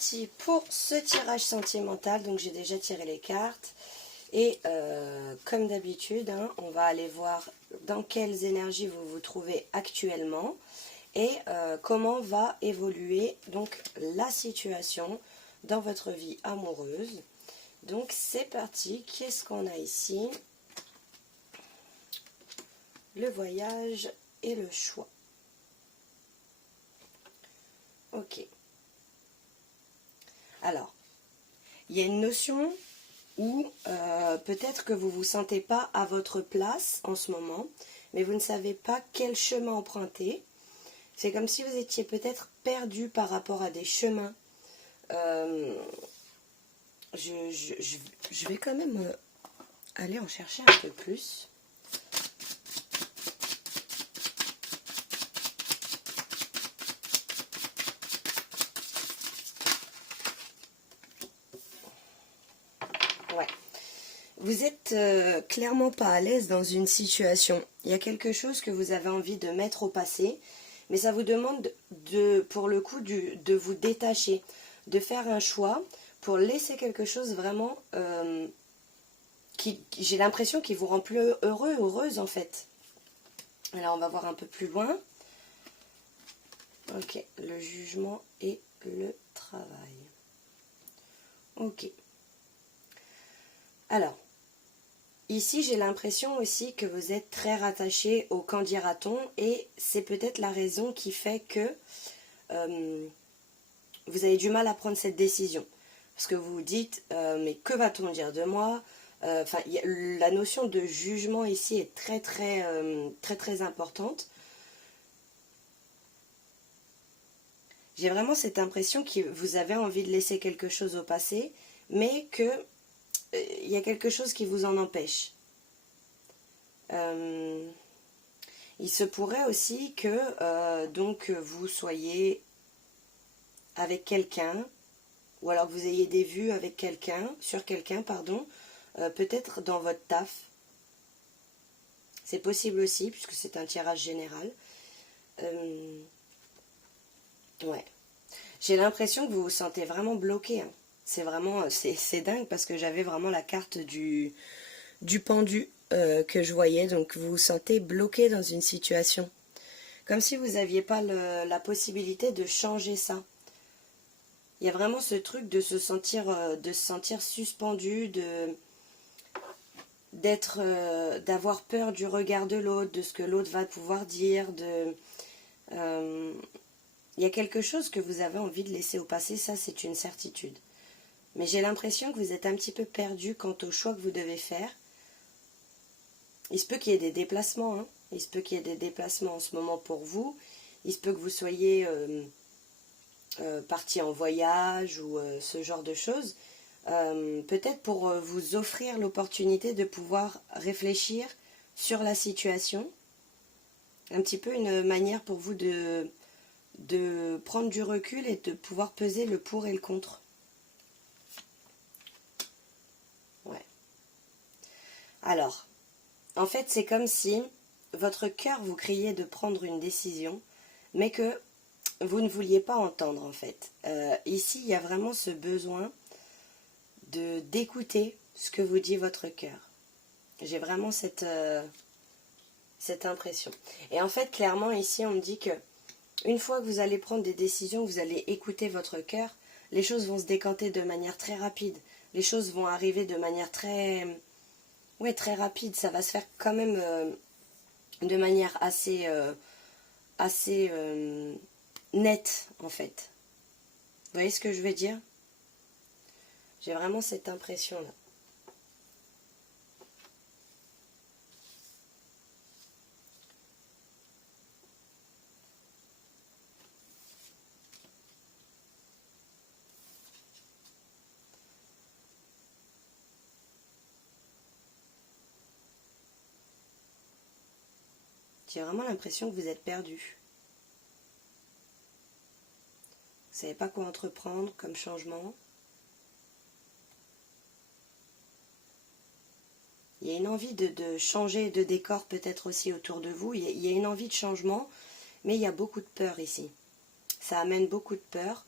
parti pour ce tirage sentimental. Donc j'ai déjà tiré les cartes. Et comme d'habitude, hein, on va aller voir dans quelles énergies vous vous trouvez actuellement. Et comment va évoluer donc la situation dans votre vie amoureuse. Donc c'est parti. Qu'est-ce qu'on a ici? Le voyage et le choix. Ok. Alors, il y a une notion où peut-être que vous ne vous sentez pas à votre place en ce moment, mais vous ne savez pas quel chemin emprunter. C'est comme si vous étiez peut-être perdu par rapport à des chemins. Je vais quand même aller en chercher un peu plus. Ouais. Vous êtes clairement pas à l'aise dans une situation. Il y a quelque chose que vous avez envie de mettre au passé, mais ça vous demande pour le coup de vous détacher, de faire un choix pour laisser quelque chose vraiment j'ai l'impression qu'il vous rend plus heureux, heureuse en fait. Alors on va voir un peu plus loin. Ok, le jugement et le travail. Ok. Alors, ici j'ai l'impression aussi que vous êtes très rattaché au qu'en dira-t-on et c'est peut-être la raison qui fait que vous avez du mal à prendre cette décision. Parce que vous vous dites, mais que va-t-on dire de moi? La notion de jugement ici est très importante. J'ai vraiment cette impression que vous avez envie de laisser quelque chose au passé, mais que il y a quelque chose qui vous en empêche. Il se pourrait aussi que donc vous soyez avec quelqu'un, ou alors que vous ayez des vues avec quelqu'un, sur quelqu'un, pardon, peut-être dans votre taf. C'est possible aussi, puisque c'est un tirage général. Ouais. J'ai l'impression que vous vous sentez vraiment bloqué. Hein. C'est vraiment, c'est dingue parce que j'avais vraiment la carte du pendu que je voyais. Donc vous vous sentez bloqué dans une situation. Comme si vous n'aviez pas la possibilité de changer ça. Il y a vraiment ce truc de se sentir suspendu, d'avoir peur du regard de l'autre, de ce que l'autre va pouvoir dire, il y a quelque chose que vous avez envie de laisser au passé, ça c'est une certitude. Mais j'ai l'impression que vous êtes un petit peu perdu quant au choix que vous devez faire. Il se peut qu'il y ait des déplacements, hein. Il se peut qu'il y ait des déplacements en ce moment pour vous. Il se peut que vous soyez parti en voyage ou ce genre de choses. Peut-être pour vous offrir l'opportunité de pouvoir réfléchir sur la situation. Un petit peu une manière pour vous de prendre du recul et de pouvoir peser le pour et le contre. Ouais. Alors, en fait, c'est comme si votre cœur vous criait de prendre une décision, mais que vous ne vouliez pas entendre, en fait. Ici, il y a vraiment ce besoin d'écouter ce que vous dit votre cœur. J'ai vraiment cette impression. Et en fait, clairement, ici, on me dit que une fois que vous allez prendre des décisions, vous allez écouter votre cœur, les choses vont se décanter de manière très rapide. Les choses vont arriver de manière très rapide. Ça va se faire quand même de manière assez nette, en fait. Vous voyez ce que je veux dire? J'ai vraiment cette impression-là. J'ai vraiment l'impression que vous êtes perdu. Vous ne savez pas quoi entreprendre comme changement. Il y a une envie de changer de décor peut-être aussi autour de vous. Il y a une envie de changement, mais il y a beaucoup de peur ici. Ça amène beaucoup de peur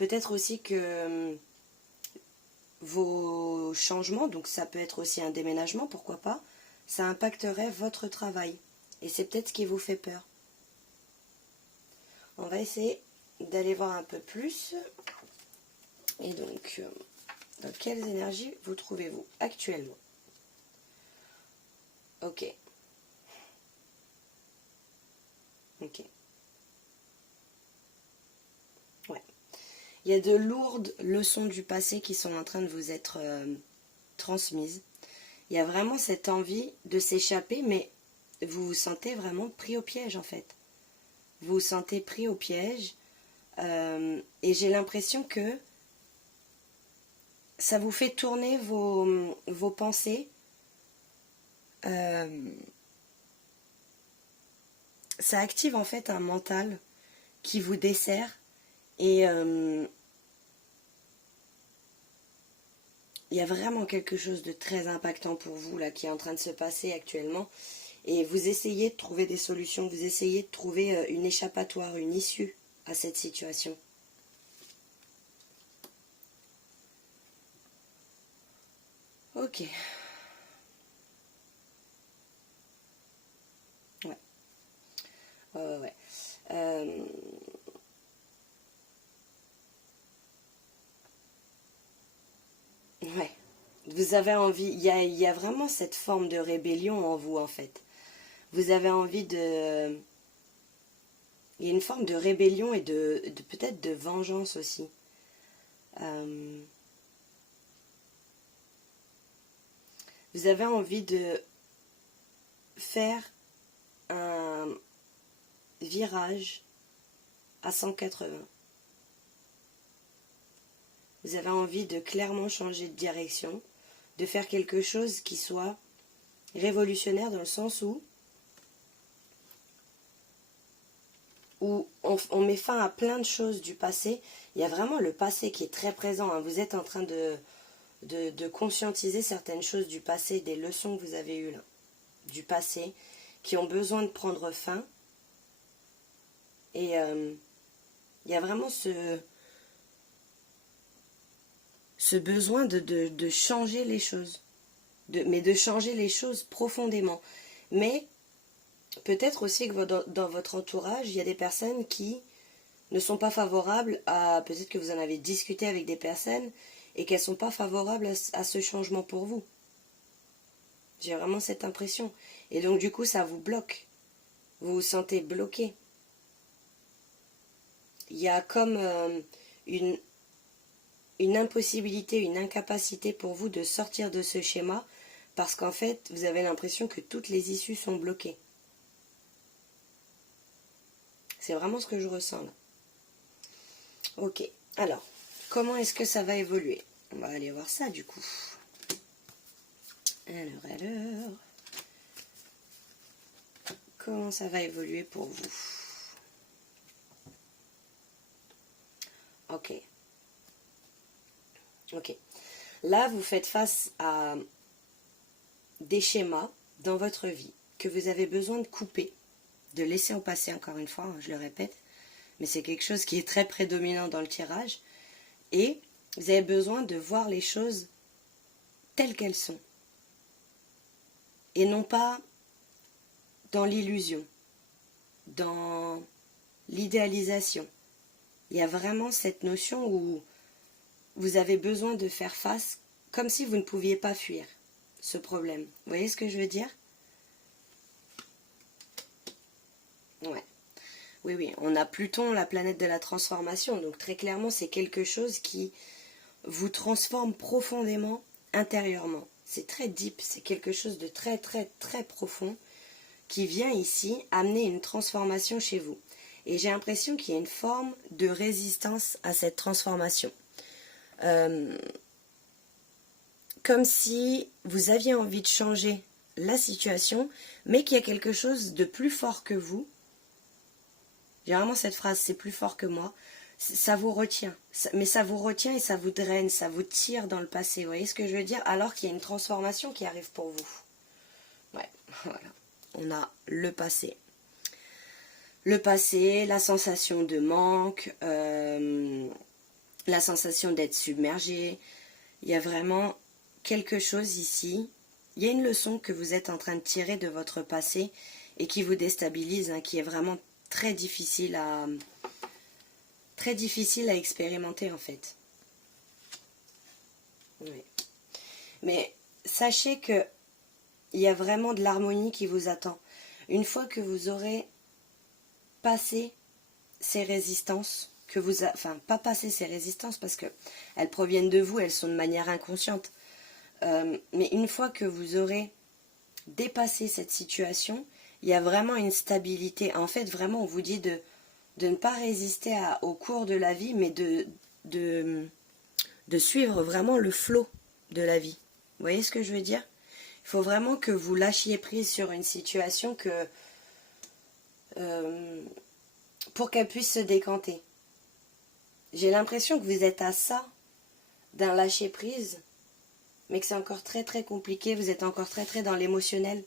peut-être aussi que vos changements, donc ça peut être aussi un déménagement, pourquoi pas, ça impacterait votre travail. Et c'est peut-être ce qui vous fait peur. On va essayer d'aller voir un peu plus. Et donc, dans quelles énergies vous trouvez-vous actuellement? Ok. Ok. Ouais. Il y a de lourdes leçons du passé qui sont en train de vous être transmises. Il y a vraiment cette envie de s'échapper, mais vous vous sentez vraiment pris au piège en fait. Vous vous sentez pris au piège et j'ai l'impression que ça vous fait tourner vos pensées. Ça active en fait un mental qui vous dessert et il y a vraiment quelque chose de très impactant pour vous là qui est en train de se passer actuellement. Et vous essayez de trouver des solutions, vous essayez de trouver une échappatoire, une issue à cette situation. Ok. Ouais. Ouais. Ouais. Vous avez envie, il y a vraiment cette forme de rébellion en vous en fait. Vous avez envie de... Il y a une forme de rébellion et de peut-être de vengeance aussi. Euh, vous avez envie de faire un virage à 180. Vous avez envie de clairement changer de direction, de faire quelque chose qui soit révolutionnaire dans le sens où on met fin à plein de choses du passé. Il y a vraiment le passé qui est très présent, hein. Vous êtes en train de conscientiser certaines choses du passé, des leçons que vous avez eues là, du passé, qui ont besoin de prendre fin. Et il y a vraiment ce besoin de changer les choses. Mais de changer les choses profondément. Mais peut-être aussi que dans votre entourage, il y a des personnes qui ne sont pas favorables à... Peut-être que vous en avez discuté avec des personnes et qu'elles ne sont pas favorables à ce changement pour vous. J'ai vraiment cette impression. Et donc du coup, ça vous bloque. Vous vous sentez bloqué. Il y a comme une impossibilité, une incapacité pour vous de sortir de ce schéma parce qu'en fait, vous avez l'impression que toutes les issues sont bloquées. C'est vraiment ce que je ressens là. Ok, alors, comment est-ce que ça va évoluer? On va aller voir ça du coup. Alors, comment ça va évoluer pour vous? Ok. Ok. Là, vous faites face à des schémas dans votre vie que vous avez besoin de couper, de laisser au passé, encore une fois, je le répète, mais c'est quelque chose qui est très prédominant dans le tirage, et vous avez besoin de voir les choses telles qu'elles sont, et non pas dans l'illusion, dans l'idéalisation. Il y a vraiment cette notion où vous avez besoin de faire face comme si vous ne pouviez pas fuir ce problème. Vous voyez ce que je veux dire? Ouais. Oui, oui, on a Pluton, la planète de la transformation, donc très clairement c'est quelque chose qui vous transforme profondément intérieurement. C'est très deep, c'est quelque chose de très très très profond qui vient ici amener une transformation chez vous. Et j'ai l'impression qu'il y a une forme de résistance à cette transformation. Comme si vous aviez envie de changer la situation, mais qu'il y a quelque chose de plus fort que vous. J'ai vraiment cette phrase, c'est plus fort que moi. Ça vous retient. Mais ça vous retient et ça vous draine, ça vous tire dans le passé. Vous voyez ce que je veux dire? Alors qu'il y a une transformation qui arrive pour vous. Ouais, voilà. On a le passé. Le passé, la sensation de manque, la sensation d'être submergé. Il y a vraiment quelque chose ici. Il y a une leçon que vous êtes en train de tirer de votre passé et qui vous déstabilise, hein, qui est vraiment très difficile à expérimenter en fait. Oui. Mais sachez que il y a vraiment de l'harmonie qui vous attend. Une fois que vous aurez passé ces résistances, enfin pas passé ces résistances parce que elles proviennent de vous, elles sont de manière inconsciente. Mais une fois que vous aurez dépassé cette situation, il y a vraiment une stabilité. En fait, vraiment, on vous dit de ne pas résister au cours de la vie, mais de suivre vraiment le flot de la vie. Vous voyez ce que je veux dire? Il faut vraiment que vous lâchiez prise sur une situation pour qu'elle puisse se décanter. J'ai l'impression que vous êtes à ça d'un lâcher prise, mais que c'est encore très très compliqué, vous êtes encore très très dans l'émotionnel.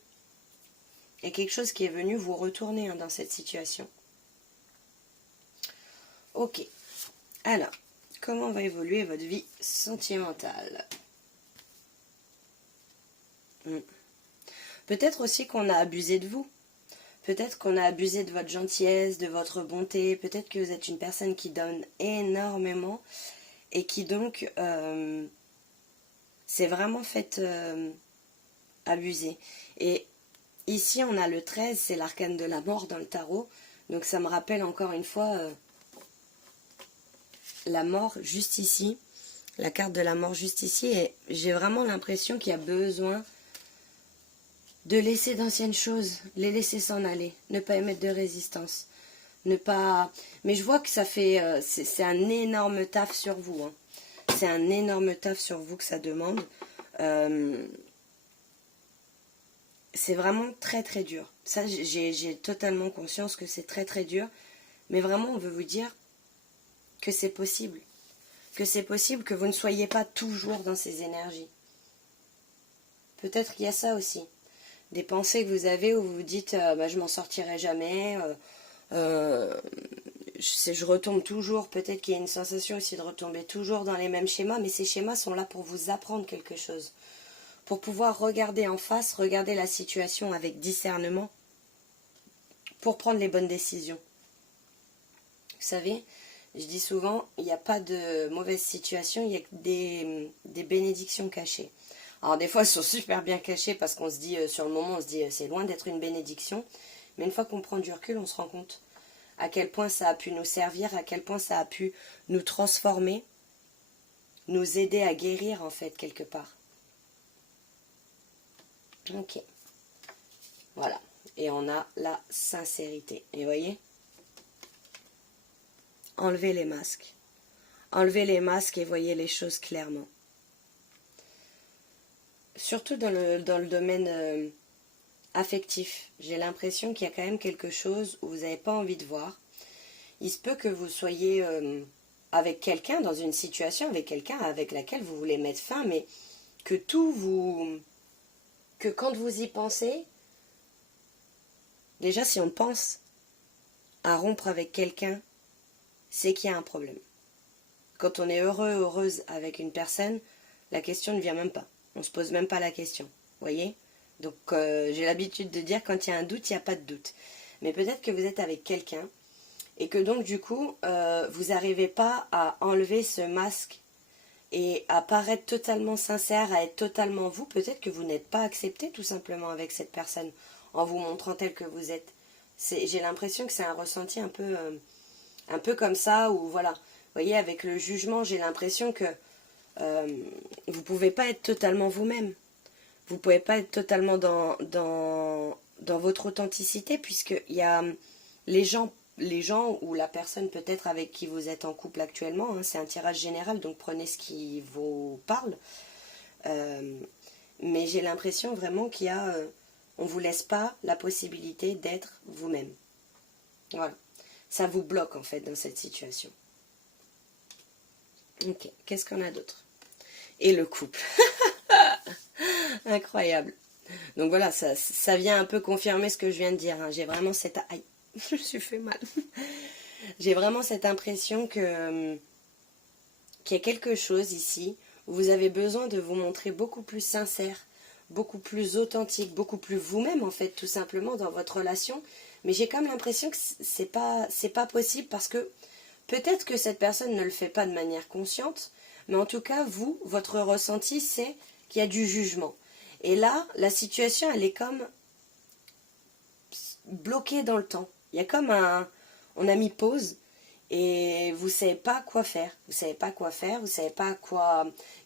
Il y a quelque chose qui est venu vous retourner dans cette situation. Ok, alors, comment va évoluer votre vie sentimentale? Peut-être aussi qu'on a abusé de vous. Peut-être qu'on a abusé de votre gentillesse, de votre bonté. Peut-être que vous êtes une personne qui donne énormément et qui donc s'est vraiment fait abuser. Et ici, on a le 13, c'est l'arcane de la mort dans le tarot. Donc ça me rappelle encore une fois la mort juste ici. La carte de la mort juste ici. Et j'ai vraiment l'impression qu'il y a besoin de laisser d'anciennes choses, les laisser s'en aller, ne pas émettre de résistance, ne pas... Mais je vois que ça fait... c'est un énorme taf sur vous, hein. C'est un énorme taf sur vous que ça demande. C'est vraiment très très dur. Ça, j'ai totalement conscience que c'est très très dur. Mais vraiment, on veut vous dire que c'est possible. Que c'est possible que vous ne soyez pas toujours dans ces énergies. Peut-être qu'il y a ça aussi. Des pensées que vous avez où vous vous dites je m'en sortirai jamais, je retombe toujours, peut-être qu'il y a une sensation aussi de retomber toujours dans les mêmes schémas, mais ces schémas sont là pour vous apprendre quelque chose, pour pouvoir regarder en face, regarder la situation avec discernement, pour prendre les bonnes décisions. Vous savez, je dis souvent, il n'y a pas de mauvaise situation, il y a que des bénédictions cachées. Alors des fois, elles sont super bien cachées parce qu'on se dit, sur le moment, on se dit, c'est loin d'être une bénédiction. Mais une fois qu'on prend du recul, on se rend compte à quel point ça a pu nous servir, à quel point ça a pu nous transformer, nous aider à guérir, en fait, quelque part. Ok. Voilà. Et on a la sincérité. Et vous voyez? Enlevez les masques. Enlevez les masques et voyez les choses clairement. Surtout dans le domaine affectif, j'ai l'impression qu'il y a quand même quelque chose où vous n'avez pas envie de voir. Il se peut que vous soyez avec quelqu'un, dans une situation avec quelqu'un avec laquelle vous voulez mettre fin, mais que que quand vous y pensez, déjà si on pense à rompre avec quelqu'un, c'est qu'il y a un problème. Quand on est heureux, heureuse avec une personne, la question ne vient même pas. On ne se pose même pas la question, voyez? Donc j'ai l'habitude de dire quand il y a un doute, il n'y a pas de doute. Mais peut-être que vous êtes avec quelqu'un et que donc du coup, vous n'arrivez pas à enlever ce masque et à paraître totalement sincère, à être totalement vous. Peut-être que vous n'êtes pas accepté tout simplement avec cette personne en vous montrant tel que vous êtes. J'ai l'impression que c'est un ressenti un peu comme ça, où voilà, vous voyez, avec le jugement, j'ai l'impression que vous ne pouvez pas être totalement vous-même. Vous ne pouvez pas être totalement dans votre authenticité, puisqu'il y a les gens ou la personne peut-être avec qui vous êtes en couple actuellement, hein, c'est un tirage général, donc prenez ce qui vous parle. Mais j'ai l'impression vraiment qu'il y a... on ne vous laisse pas la possibilité d'être vous-même. Voilà. Ça vous bloque en fait dans cette situation. Ok, qu'est-ce qu'on a d'autre? Et le couple. Incroyable. Donc voilà, ça vient un peu confirmer ce que je viens de dire, hein. J'ai vraiment cette... Aïe, je me suis fait mal. J'ai vraiment cette impression que qu'il y a quelque chose ici où vous avez besoin de vous montrer beaucoup plus sincère, beaucoup plus authentique, beaucoup plus vous-même en fait, tout simplement dans votre relation. Mais j'ai comme l'impression que c'est pas possible parce que peut-être que cette personne ne le fait pas de manière consciente, mais en tout cas, vous, votre ressenti, c'est qu'il y a du jugement. Et là, la situation, elle est comme bloquée dans le temps. Il y a comme on a mis pause et vous savez pas quoi faire. Vous savez pas quoi faire, vous savez pas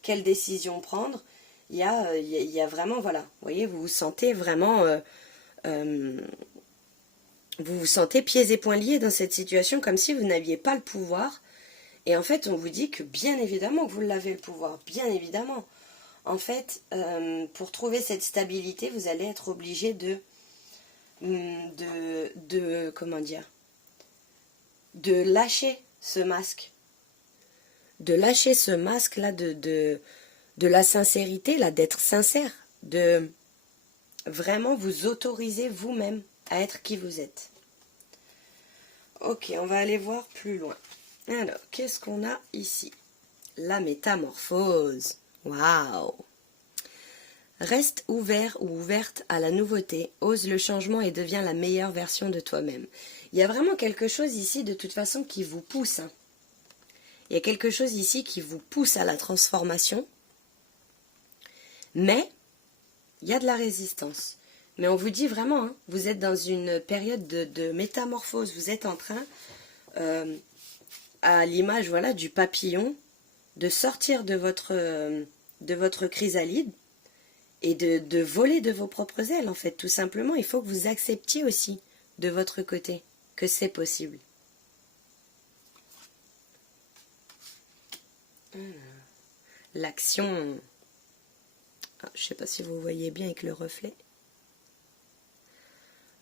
quelle décision prendre. Il y a vraiment, voilà, vous voyez, vous vous sentez vraiment, vous vous sentez pieds et poings liés dans cette situation, comme si vous n'aviez pas le pouvoir. Et en fait, on vous dit que bien évidemment que vous l'avez le pouvoir, bien évidemment. En fait, pour trouver cette stabilité, vous allez être obligé comment dire, de lâcher ce masque. De lâcher ce masque-là de la sincérité, là, d'être sincère, de vraiment vous autoriser vous-même à être qui vous êtes. Ok, on va aller voir plus loin. Alors, qu'est-ce qu'on a ici? La métamorphose. Waouh! Reste ouvert ou ouverte à la nouveauté, ose le changement et deviens la meilleure version de toi-même. Il y a vraiment quelque chose ici, de toute façon, qui vous pousse. Hein. Il y a quelque chose ici qui vous pousse à la transformation. Mais, il y a de la résistance. Mais on vous dit vraiment, hein, vous êtes dans une période de métamorphose. Vous êtes en train, à l'image voilà, du papillon, de sortir de votre chrysalide et de voler de vos propres ailes, en fait, tout simplement. Il faut que vous acceptiez aussi, de votre côté, que c'est possible. L'action... je ne sais pas si vous voyez bien avec le reflet.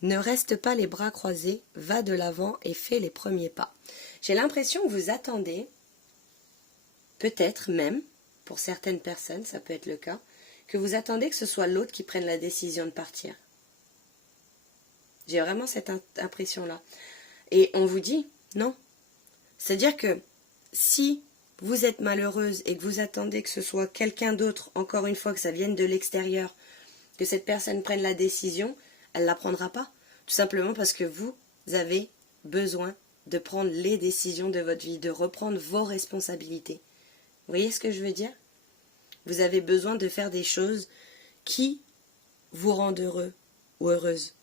Ne reste pas les bras croisés, va de l'avant et fais les premiers pas. J'ai l'impression que vous attendez, peut-être même, pour certaines personnes, ça peut être le cas, que vous attendez que ce soit l'autre qui prenne la décision de partir. J'ai vraiment cette impression-là. Et on vous dit, non. C'est-à-dire que si vous êtes malheureuse et que vous attendez que ce soit quelqu'un d'autre, encore une fois, que ça vienne de l'extérieur, que cette personne prenne la décision, elle ne la prendra pas. Tout simplement parce que vous avez besoin de prendre les décisions de votre vie, de reprendre vos responsabilités. Vous voyez ce que je veux dire? Vous avez besoin de faire des choses qui vous rendent heureux ou heureuse.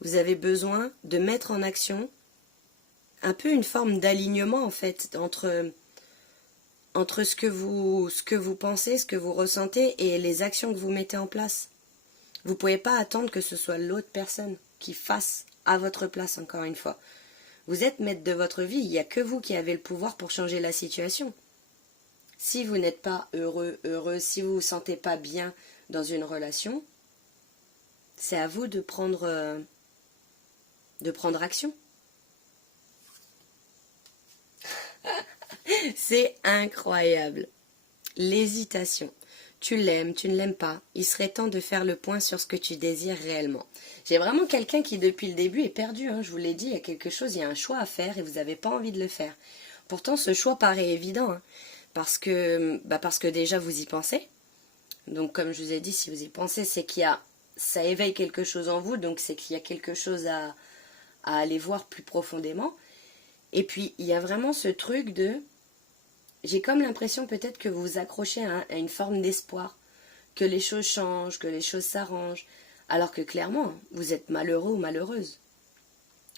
Vous avez besoin de mettre en action un peu une forme d'alignement en fait entre ce que vous pensez, ce que vous ressentez et les actions que vous mettez en place. Vous ne pouvez pas attendre que ce soit l'autre personne qui fasse à votre place, encore une fois. Vous êtes maître de votre vie, il n'y a que vous qui avez le pouvoir pour changer la situation. Si vous n'êtes pas heureux, heureuse, si vous ne vous sentez pas bien dans une relation, c'est à vous de prendre action. C'est incroyable. L'hésitation. Tu l'aimes, tu ne l'aimes pas. Il serait temps de faire le point sur ce que tu désires réellement. J'ai vraiment quelqu'un qui depuis le début est perdu. Hein, je vous l'ai dit, il y a quelque chose, il y a un choix à faire et vous n'avez pas envie de le faire. Pourtant, ce choix paraît évident. Hein, parce que déjà vous y pensez. Donc comme je vous ai dit, si vous y pensez, c'est ça éveille quelque chose en vous. Donc c'est qu'il y a quelque chose à aller voir plus profondément. Et puis il y a vraiment ce truc de... J'ai comme l'impression peut-être que vous vous accrochez à une forme d'espoir, que les choses changent, que les choses s'arrangent, alors que clairement, vous êtes malheureux ou malheureuse.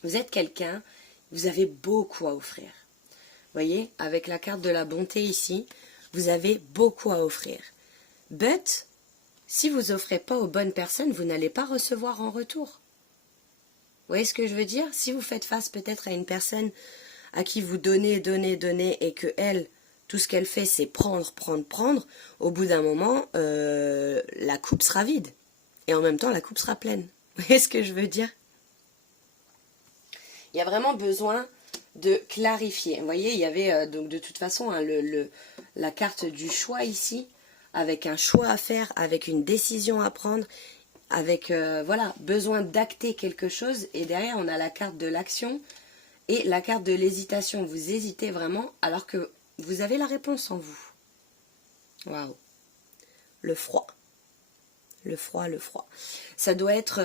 Vous êtes quelqu'un, vous avez beaucoup à offrir. Vous voyez, avec la carte de la bonté ici, vous avez beaucoup à offrir. But, si vous offrez pas aux bonnes personnes, vous n'allez pas recevoir en retour. Vous voyez ce que je veux dire? Si vous faites face peut-être à une personne à qui vous donnez, et que elle, tout ce qu'elle fait, c'est prendre, au bout d'un moment, la coupe sera vide. Et en même temps, la coupe sera pleine. Vous voyez ce que je veux dire? Il y a vraiment besoin de clarifier. Vous voyez, il y avait donc de toute façon hein, la carte du choix ici, avec un choix à faire, avec une décision à prendre, avec voilà, besoin d'acter quelque chose. Et derrière, on a la carte de l'action et la carte de l'hésitation. Vous hésitez vraiment alors que vous avez la réponse en vous. Waouh. Le froid. Le froid, le froid. Ça doit être...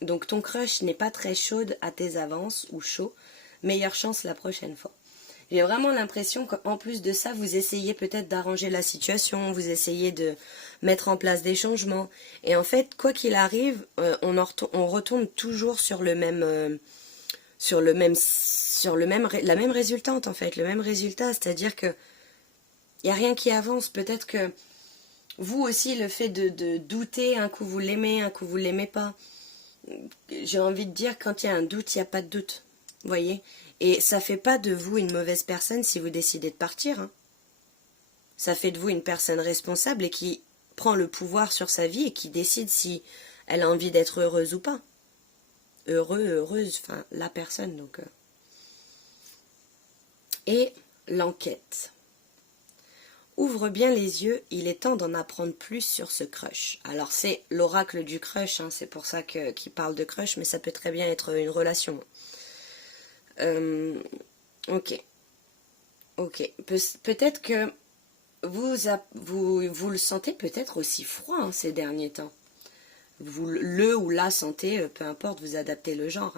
donc ton crush n'est pas très chaude à tes avances ou chaud. Meilleure chance la prochaine fois. J'ai vraiment l'impression qu'en plus de ça, vous essayez peut-être d'arranger la situation, vous essayez de mettre en place des changements. Et en fait, quoi qu'il arrive, on retourne toujours sur la même résultante en fait, le même résultat. C'est-à-dire que il n'y a rien qui avance. Peut-être que vous aussi, le fait de douter, un coup vous l'aimez, un coup vous l'aimez pas. J'ai envie de dire, quand il y a un doute, il n'y a pas de doute. Vous voyez? Et ça fait pas de vous une mauvaise personne si vous décidez de partir. Hein. Ça fait de vous une personne responsable et qui prend le pouvoir sur sa vie et qui décide si elle a envie d'être heureuse ou pas. Heureux, heureuse, enfin, la personne. Donc. Et l'enquête. Ouvre bien les yeux, il est temps d'en apprendre plus sur ce crush. Alors c'est l'oracle du crush, hein, c'est pour ça qu'il parle de crush, mais ça peut très bien être une relation. Ok. Peut-être que vous le sentez peut-être aussi froid hein, ces derniers temps. Vous le ou la sentez, peu importe, vous adaptez le genre.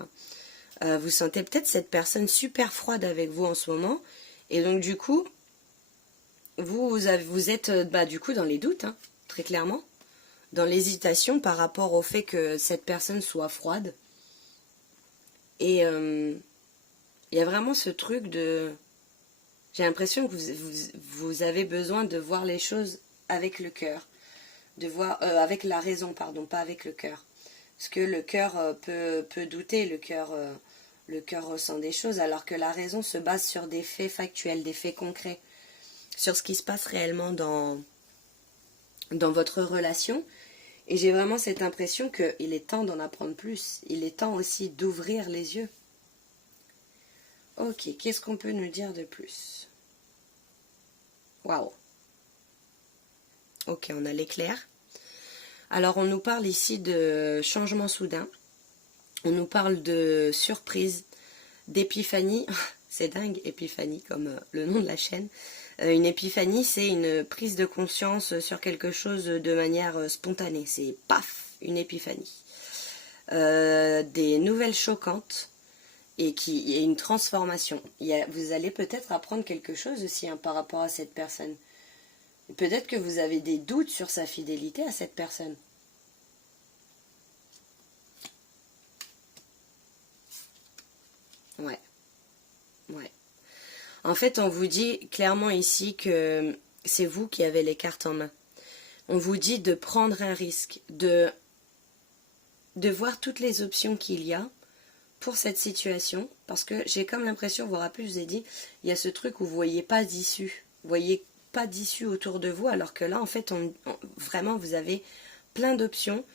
Hein. Vous sentez peut-être cette personne super froide avec vous en ce moment. Et donc du coup, vous êtes du coup dans les doutes, hein, très clairement. Dans l'hésitation par rapport au fait que cette personne soit froide. Et il y a vraiment ce truc de... J'ai l'impression que vous avez besoin de voir les choses avec le cœur. De voir avec la raison, pardon, pas avec le cœur. Parce que le cœur peut douter, le cœur ressent des choses, alors que la raison se base sur des faits factuels, des faits concrets. Sur ce qui se passe réellement dans votre relation. Et j'ai vraiment cette impression qu'il est temps d'en apprendre plus. Il est temps aussi d'ouvrir les yeux. Ok, qu'est-ce qu'on peut nous dire de plus? Waouh. Ok, on a l'éclair. Alors, on nous parle ici de changement soudain. On nous parle de surprise, d'épiphanie. C'est dingue, épiphanie, comme le nom de la chaîne. Une épiphanie, c'est une prise de conscience sur quelque chose de manière spontanée. C'est paf, une épiphanie. Des nouvelles choquantes. Et une transformation. Vous allez peut-être apprendre quelque chose aussi hein, par rapport à cette personne. Peut-être que vous avez des doutes sur sa fidélité à cette personne. Ouais. En fait, on vous dit clairement ici que c'est vous qui avez les cartes en main. On vous dit de prendre un risque, de voir toutes les options qu'il y a pour cette situation, parce que j'ai comme l'impression, vous vous rappelez, je vous ai dit, il y a ce truc où vous voyez pas d'issue, vous voyez pas d'issue autour de vous, alors que là, en fait, vraiment, vous avez plein d'options,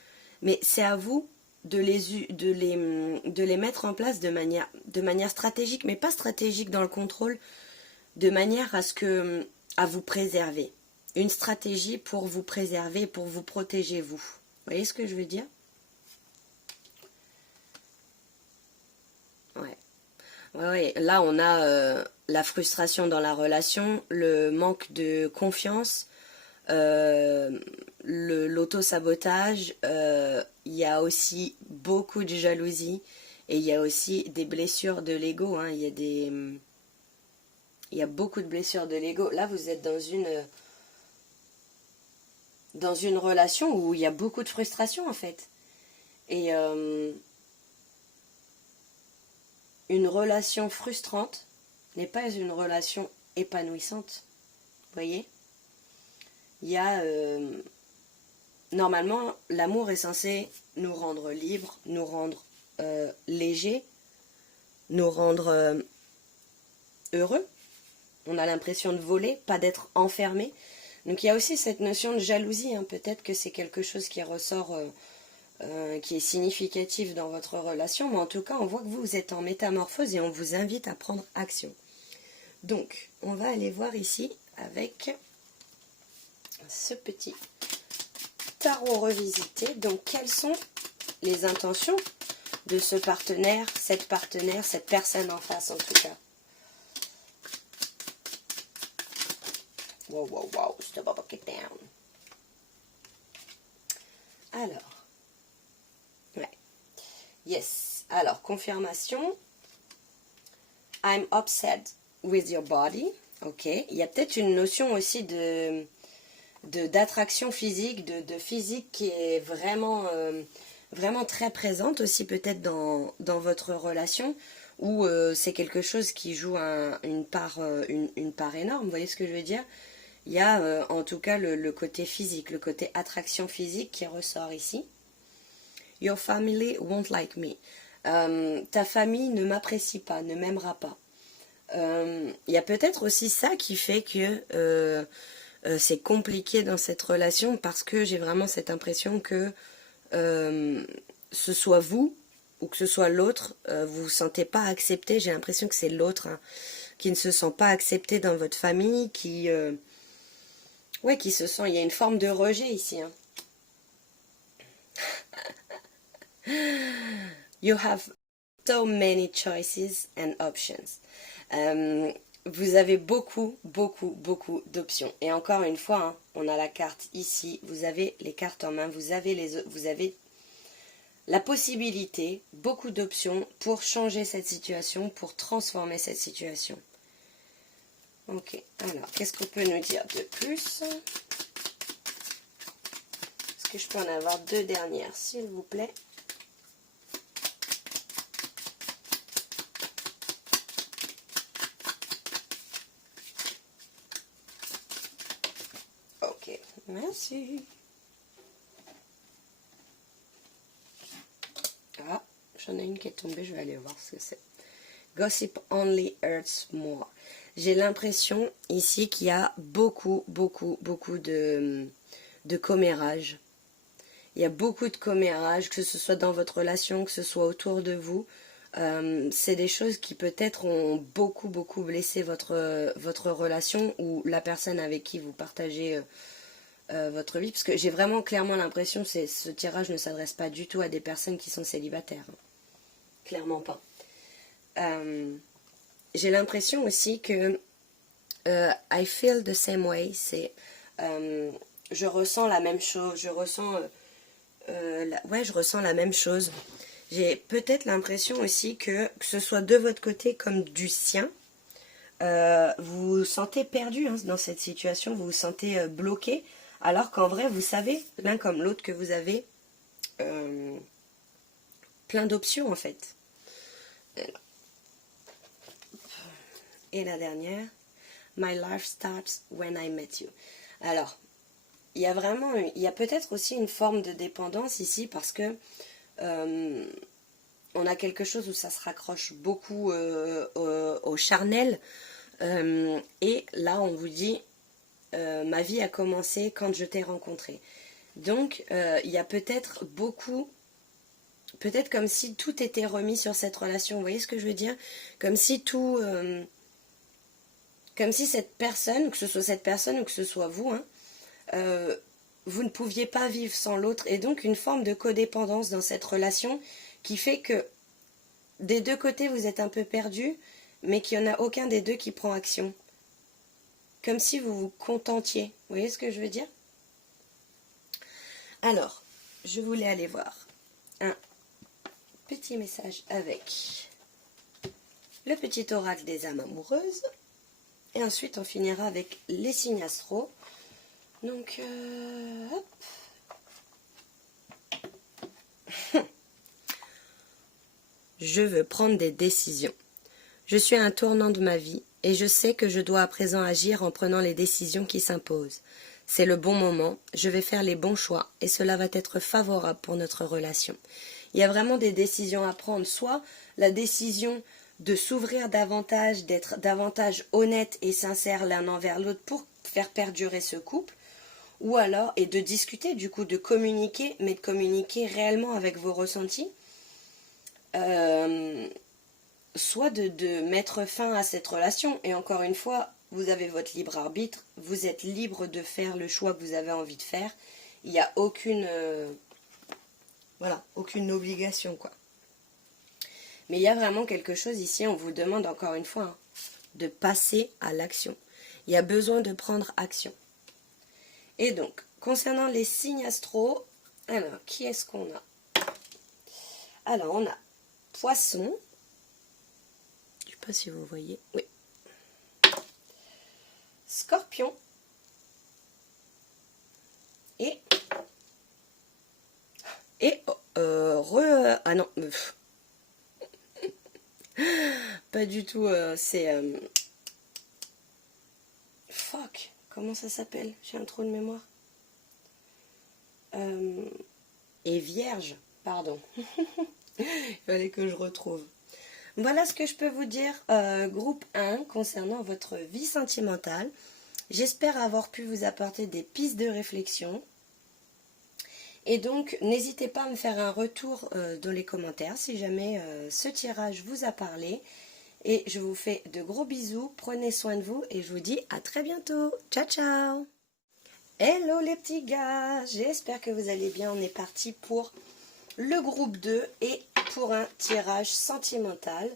mais c'est à vous de les mettre en place de manière stratégique, mais pas stratégique dans le contrôle, de manière à vous préserver. Une stratégie pour vous préserver, pour vous protéger, vous. Vous voyez ce que je veux dire ? Ouais, là on a la frustration dans la relation, le manque de confiance, l'auto-sabotage, il y a aussi beaucoup de jalousie et il y a aussi des blessures de l'ego, hein, il y a beaucoup de blessures de l'ego. Là vous êtes dans une relation où il y a beaucoup de frustration en fait. Et une relation frustrante n'est pas une relation épanouissante. Vous voyez ? Il y a... normalement, l'amour est censé nous rendre libres, nous rendre légers, nous rendre heureux. On a l'impression de voler, pas d'être enfermé. Donc il y a aussi cette notion de jalousie. Hein. Peut-être que c'est quelque chose qui ressort... qui est significatif dans votre relation, mais en tout cas, on voit que vous êtes en métamorphose et on vous invite à prendre action. Donc, on va aller voir ici avec ce petit tarot revisité. Donc, quelles sont les intentions de ce partenaire, cette personne en face en tout cas? Wow, wow, wow, stop, get down. Alors, ouais. Yes. Alors, confirmation. I'm upset with your body. Ok. Il y a peut-être une notion aussi d'attraction physique, de physique qui est vraiment, vraiment très présente aussi peut-être dans votre relation, où c'est quelque chose qui joue une part énorme. Vous voyez ce que je veux dire? Il y a en tout cas le côté physique, le côté attraction physique qui ressort ici. Your family won't like me. Ta famille ne m'apprécie pas, ne m'aimera pas. Il y a peut-être aussi ça qui fait que c'est compliqué dans cette relation, parce que j'ai vraiment cette impression que ce soit vous ou que ce soit l'autre, vous vous sentez pas accepté. J'ai l'impression que c'est l'autre, hein, qui ne se sent pas accepté dans votre famille, qui se sent, il y a une forme de rejet ici, hein. You have so many choices and options. Vous avez beaucoup d'options. Et encore une fois, hein, on a la carte ici, vous avez les cartes en main, vous avez la possibilité, beaucoup d'options pour changer cette situation, pour transformer cette situation. Ok, alors, qu'est-ce qu'on peut nous dire de plus? Est-ce que je peux en avoir deux dernières, s'il vous plaît? Ok, merci. Ah, j'en ai une qui est tombée, je vais aller voir ce que c'est. Gossip only hurts more. J'ai l'impression ici qu'il y a beaucoup de commérages. Il y a beaucoup de commérages, que ce soit dans votre relation, que ce soit autour de vous. C'est des choses qui peut-être ont beaucoup blessé votre relation, ou la personne avec qui vous partagez votre vie. Parce que j'ai vraiment clairement l'impression que ce tirage ne s'adresse pas du tout à des personnes qui sont célibataires. Clairement pas. J'ai l'impression aussi que I feel the same way. C'est je ressens la même chose. Je ressens je ressens la même chose. J'ai peut-être l'impression aussi que ce soit de votre côté comme du sien, vous vous sentez perdu, hein, dans cette situation. Vous vous sentez bloqué, alors qu'en vrai vous savez l'un comme l'autre que vous avez plein d'options en fait. Et la dernière, My life starts when I met you. Alors, il y a peut-être aussi une forme de dépendance ici, parce que on a quelque chose où ça se raccroche beaucoup au charnel. Et là, on vous dit, ma vie a commencé quand je t'ai rencontré. Donc, il y a peut-être peut-être comme si tout était remis sur cette relation. Vous voyez ce que je veux dire? Comme si tout... comme si cette personne, que ce soit cette personne ou que ce soit vous, hein, vous ne pouviez pas vivre sans l'autre, et donc une forme de codépendance dans cette relation qui fait que des deux côtés vous êtes un peu perdu, mais qu'il n'y en a aucun des deux qui prend action. Comme si vous vous contentiez. Vous voyez ce que je veux dire? Alors, je voulais aller voir un petit message avec le petit oracle des âmes amoureuses. Et ensuite, on finira avec les signes astro. Donc, hop. Je veux prendre des décisions. Je suis à un tournant de ma vie et je sais que je dois à présent agir en prenant les décisions qui s'imposent. C'est le bon moment, je vais faire les bons choix et cela va être favorable pour notre relation. Il y a vraiment des décisions à prendre, soit la décision de s'ouvrir davantage, d'être davantage honnête et sincère l'un envers l'autre pour faire perdurer ce couple, ou alors, et de discuter du coup, de communiquer, mais de communiquer réellement avec vos ressentis, soit de mettre fin à cette relation. Et encore une fois, vous avez votre libre arbitre, vous êtes libre de faire le choix que vous avez envie de faire. Il n'y a aucune aucune obligation, quoi. Mais il y a vraiment quelque chose ici, on vous demande encore une fois, hein, de passer à l'action. Il y a besoin de prendre action. Et donc, concernant les signes astro, alors, qui est-ce qu'on a? Alors, on a Poisson. Je ne sais pas si vous voyez. Oui. Scorpion. Ah non. Pas du tout. C'est... Fuck. Comment ça s'appelle? J'ai un trou de mémoire. Et Vierge. Pardon. Il fallait que je retrouve. Voilà ce que je peux vous dire, groupe 1, concernant votre vie sentimentale. J'espère avoir pu vous apporter des pistes de réflexion. Et donc, n'hésitez pas à me faire un retour dans les commentaires si jamais ce tirage vous a parlé. Et je vous fais de gros bisous, prenez soin de vous et je vous dis à très bientôt. Ciao, ciao! Hello les petits gars, j'espère que vous allez bien. On est parti pour le groupe 2 et pour un tirage sentimental.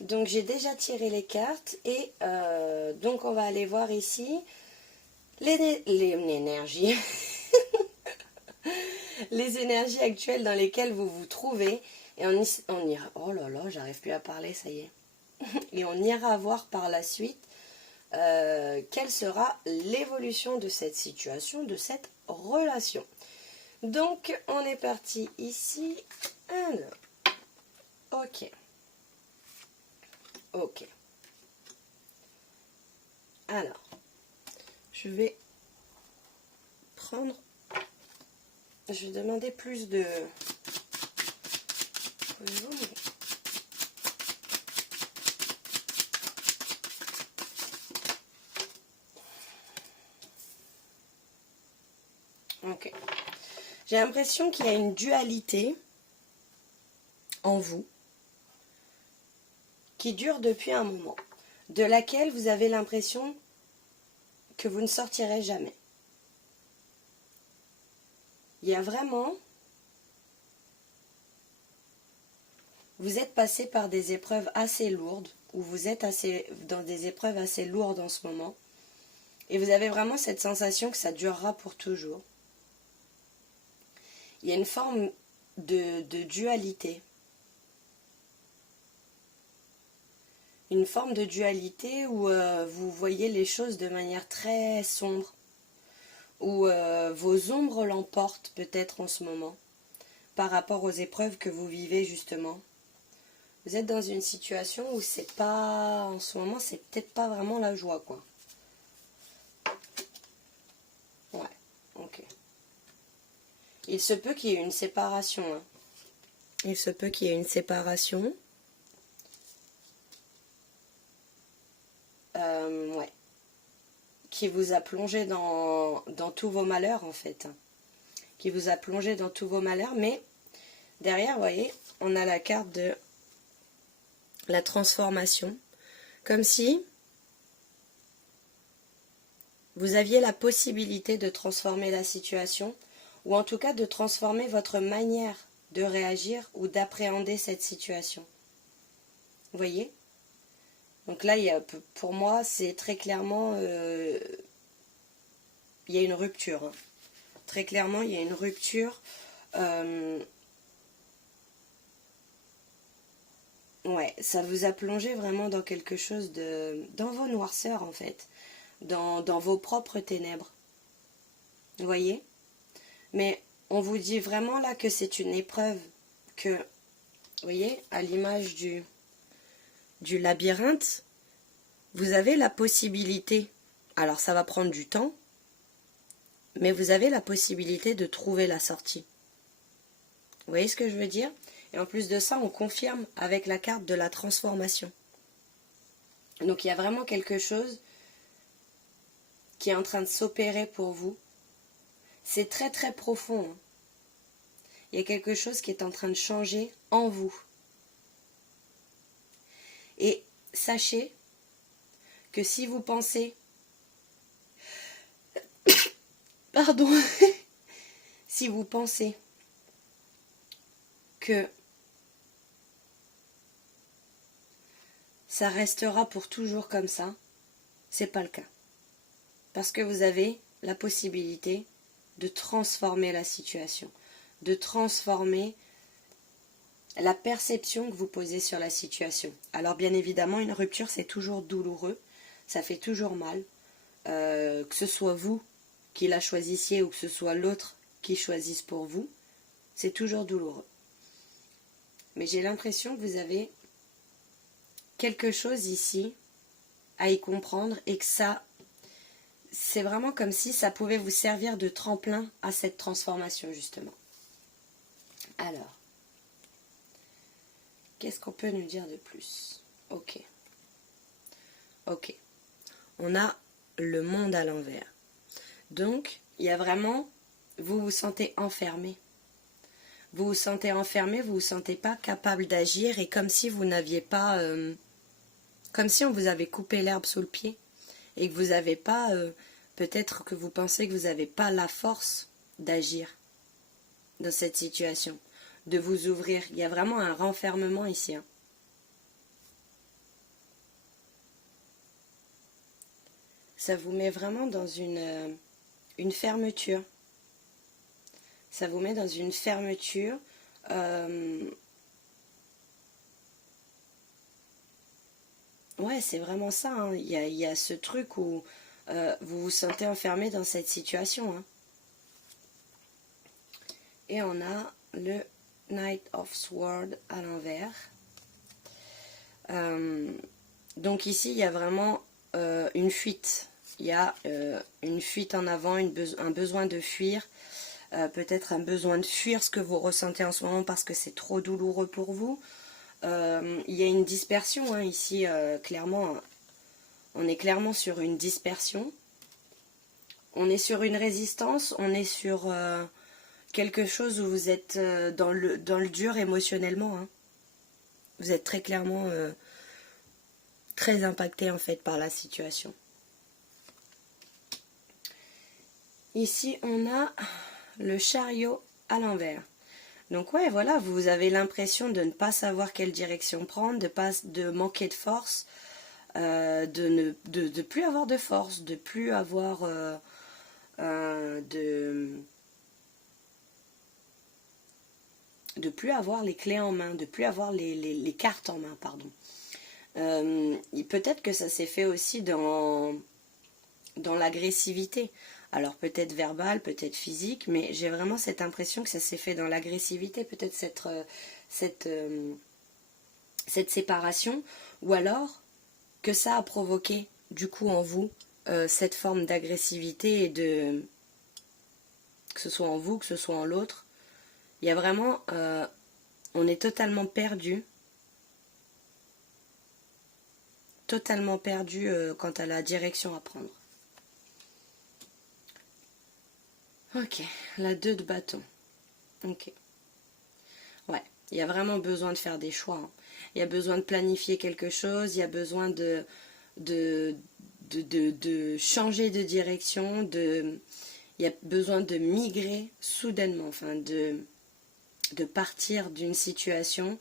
Donc j'ai déjà tiré les cartes et donc on va aller voir ici les énergies. Les énergies actuelles dans lesquelles vous vous trouvez. Et on ira... Oh là là, j'arrive plus à parler, ça y est. Et on ira voir par la suite quelle sera l'évolution de cette situation, de cette relation. Donc, on est parti ici. Alors, ok. Ok. Alors, je vais prendre... Je vais demander plus de... Ok. J'ai l'impression qu'il y a une dualité en vous qui dure depuis un moment, de laquelle vous avez l'impression que vous ne sortirez jamais. Il y a vraiment... Vous êtes passé par des épreuves assez lourdes, ou vous êtes dans des épreuves assez lourdes en ce moment, et vous avez vraiment cette sensation que ça durera pour toujours. Il y a une forme de dualité. Une forme de dualité où vous voyez les choses de manière très sombre, où vos ombres l'emportent peut-être en ce moment, par rapport aux épreuves que vous vivez justement. Vous êtes dans une situation où c'est pas, en ce moment, c'est peut-être pas vraiment la joie, quoi. Ouais, ok. Il se peut qu'il y ait une séparation, hein. Il se peut qu'il y ait une séparation. Ouais. Qui vous a plongé dans tous vos malheurs, en fait. Qui vous a plongé dans tous vos malheurs, mais derrière, vous voyez, on a la carte de la transformation. Comme si vous aviez la possibilité de transformer la situation, ou en tout cas de transformer votre manière de réagir ou d'appréhender cette situation. Vous voyez? Donc là, pour moi, c'est très clairement... il y a une rupture. Hein. Très clairement, il y a une rupture. Ouais, ça vous a plongé vraiment dans quelque chose de... dans vos noirceurs, en fait. Dans vos propres ténèbres. Vous voyez? Mais on vous dit vraiment là que c'est une épreuve que... Vous voyez, à l'image du labyrinthe, vous avez la possibilité... Alors ça va prendre du temps, mais vous avez la possibilité de trouver la sortie. Vous voyez ce que je veux dire? Et en plus de ça, on confirme avec la carte de la transformation. Donc il y a vraiment quelque chose qui est en train de s'opérer pour vous. C'est très très profond. Hein. Il y a quelque chose qui est en train de changer en vous. Et sachez que si vous pensez... Pardon. Si vous pensez que ça restera pour toujours comme ça, c'est pas le cas. Parce que vous avez la possibilité de transformer la situation, de transformer la perception que vous posez sur la situation. Alors bien évidemment, une rupture, c'est toujours douloureux, ça fait toujours mal, que ce soit vous qui la choisissiez ou que ce soit l'autre qui choisisse pour vous, c'est toujours douloureux. Mais j'ai l'impression que vous avez quelque chose ici à y comprendre et que ça, c'est vraiment comme si ça pouvait vous servir de tremplin à cette transformation justement. Alors, qu'est-ce qu'on peut nous dire de plus? Ok. Ok. On a le monde à l'envers. Donc, il y a vraiment, vous vous sentez enfermé. Vous vous sentez enfermé, vous vous sentez pas capable d'agir et comme si vous n'aviez pas, comme si on vous avait coupé l'herbe sous le pied et que vous n'avez pas, peut-être que vous pensez que vous n'avez pas la force d'agir dans cette situation, de vous ouvrir. Il y a vraiment un renfermement ici. Hein. Ça vous met vraiment dans une fermeture. Ça vous met dans une fermeture. Ouais, c'est vraiment ça. Hein. Il y a ce truc où vous vous sentez enfermé dans cette situation. Hein. Et on a le Knight of Swords à l'envers. Donc ici, il y a vraiment une fuite. Il y a une fuite en avant, un besoin de fuir. Peut-être un besoin de fuir ce que vous ressentez en ce moment parce que c'est trop douloureux pour vous. Il y a une dispersion hein, ici, clairement. On est clairement sur une dispersion. On est sur une résistance. On est sur quelque chose où vous êtes dans le dur émotionnellement. Hein. Vous êtes très clairement très impacté en fait par la situation. Ici, on a le chariot à l'envers. Donc ouais, voilà, vous avez l'impression de ne pas savoir quelle direction prendre, de manquer de force, de plus avoir de force, de plus avoir de plus avoir les clés en main, de plus avoir les cartes en main, pardon. Peut-être que ça s'est fait aussi dans l'agressivité. Alors peut-être verbal, peut-être physique, mais j'ai vraiment cette impression que ça s'est fait dans l'agressivité, peut-être cette séparation, ou alors que ça a provoqué du coup en vous cette forme d'agressivité et de... que ce soit en vous, que ce soit en l'autre. Il y a vraiment... on est totalement perdu. Totalement perdu quant à la direction à prendre. Ok, la 2 de bâton. Ok. Ouais, il y a vraiment besoin de faire des choix. Hein. Il y a besoin de planifier quelque chose, il y a besoin de changer de direction, il y a besoin de migrer soudainement, enfin de partir d'une situation.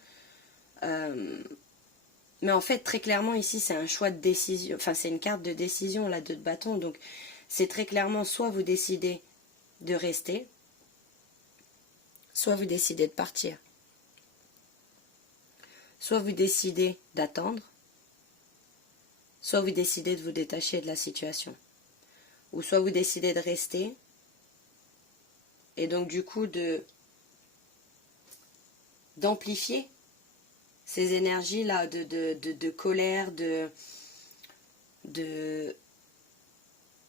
Mais en fait, très clairement, ici, c'est un choix de décision. Enfin, c'est une carte de décision, la 2 de bâton. Donc, c'est très clairement, soit vous décidez de rester, soit vous décidez de partir. Soit vous décidez d'attendre, soit vous décidez de vous détacher de la situation. Ou soit vous décidez de rester, et donc du coup d'amplifier ces énergies-là de colère,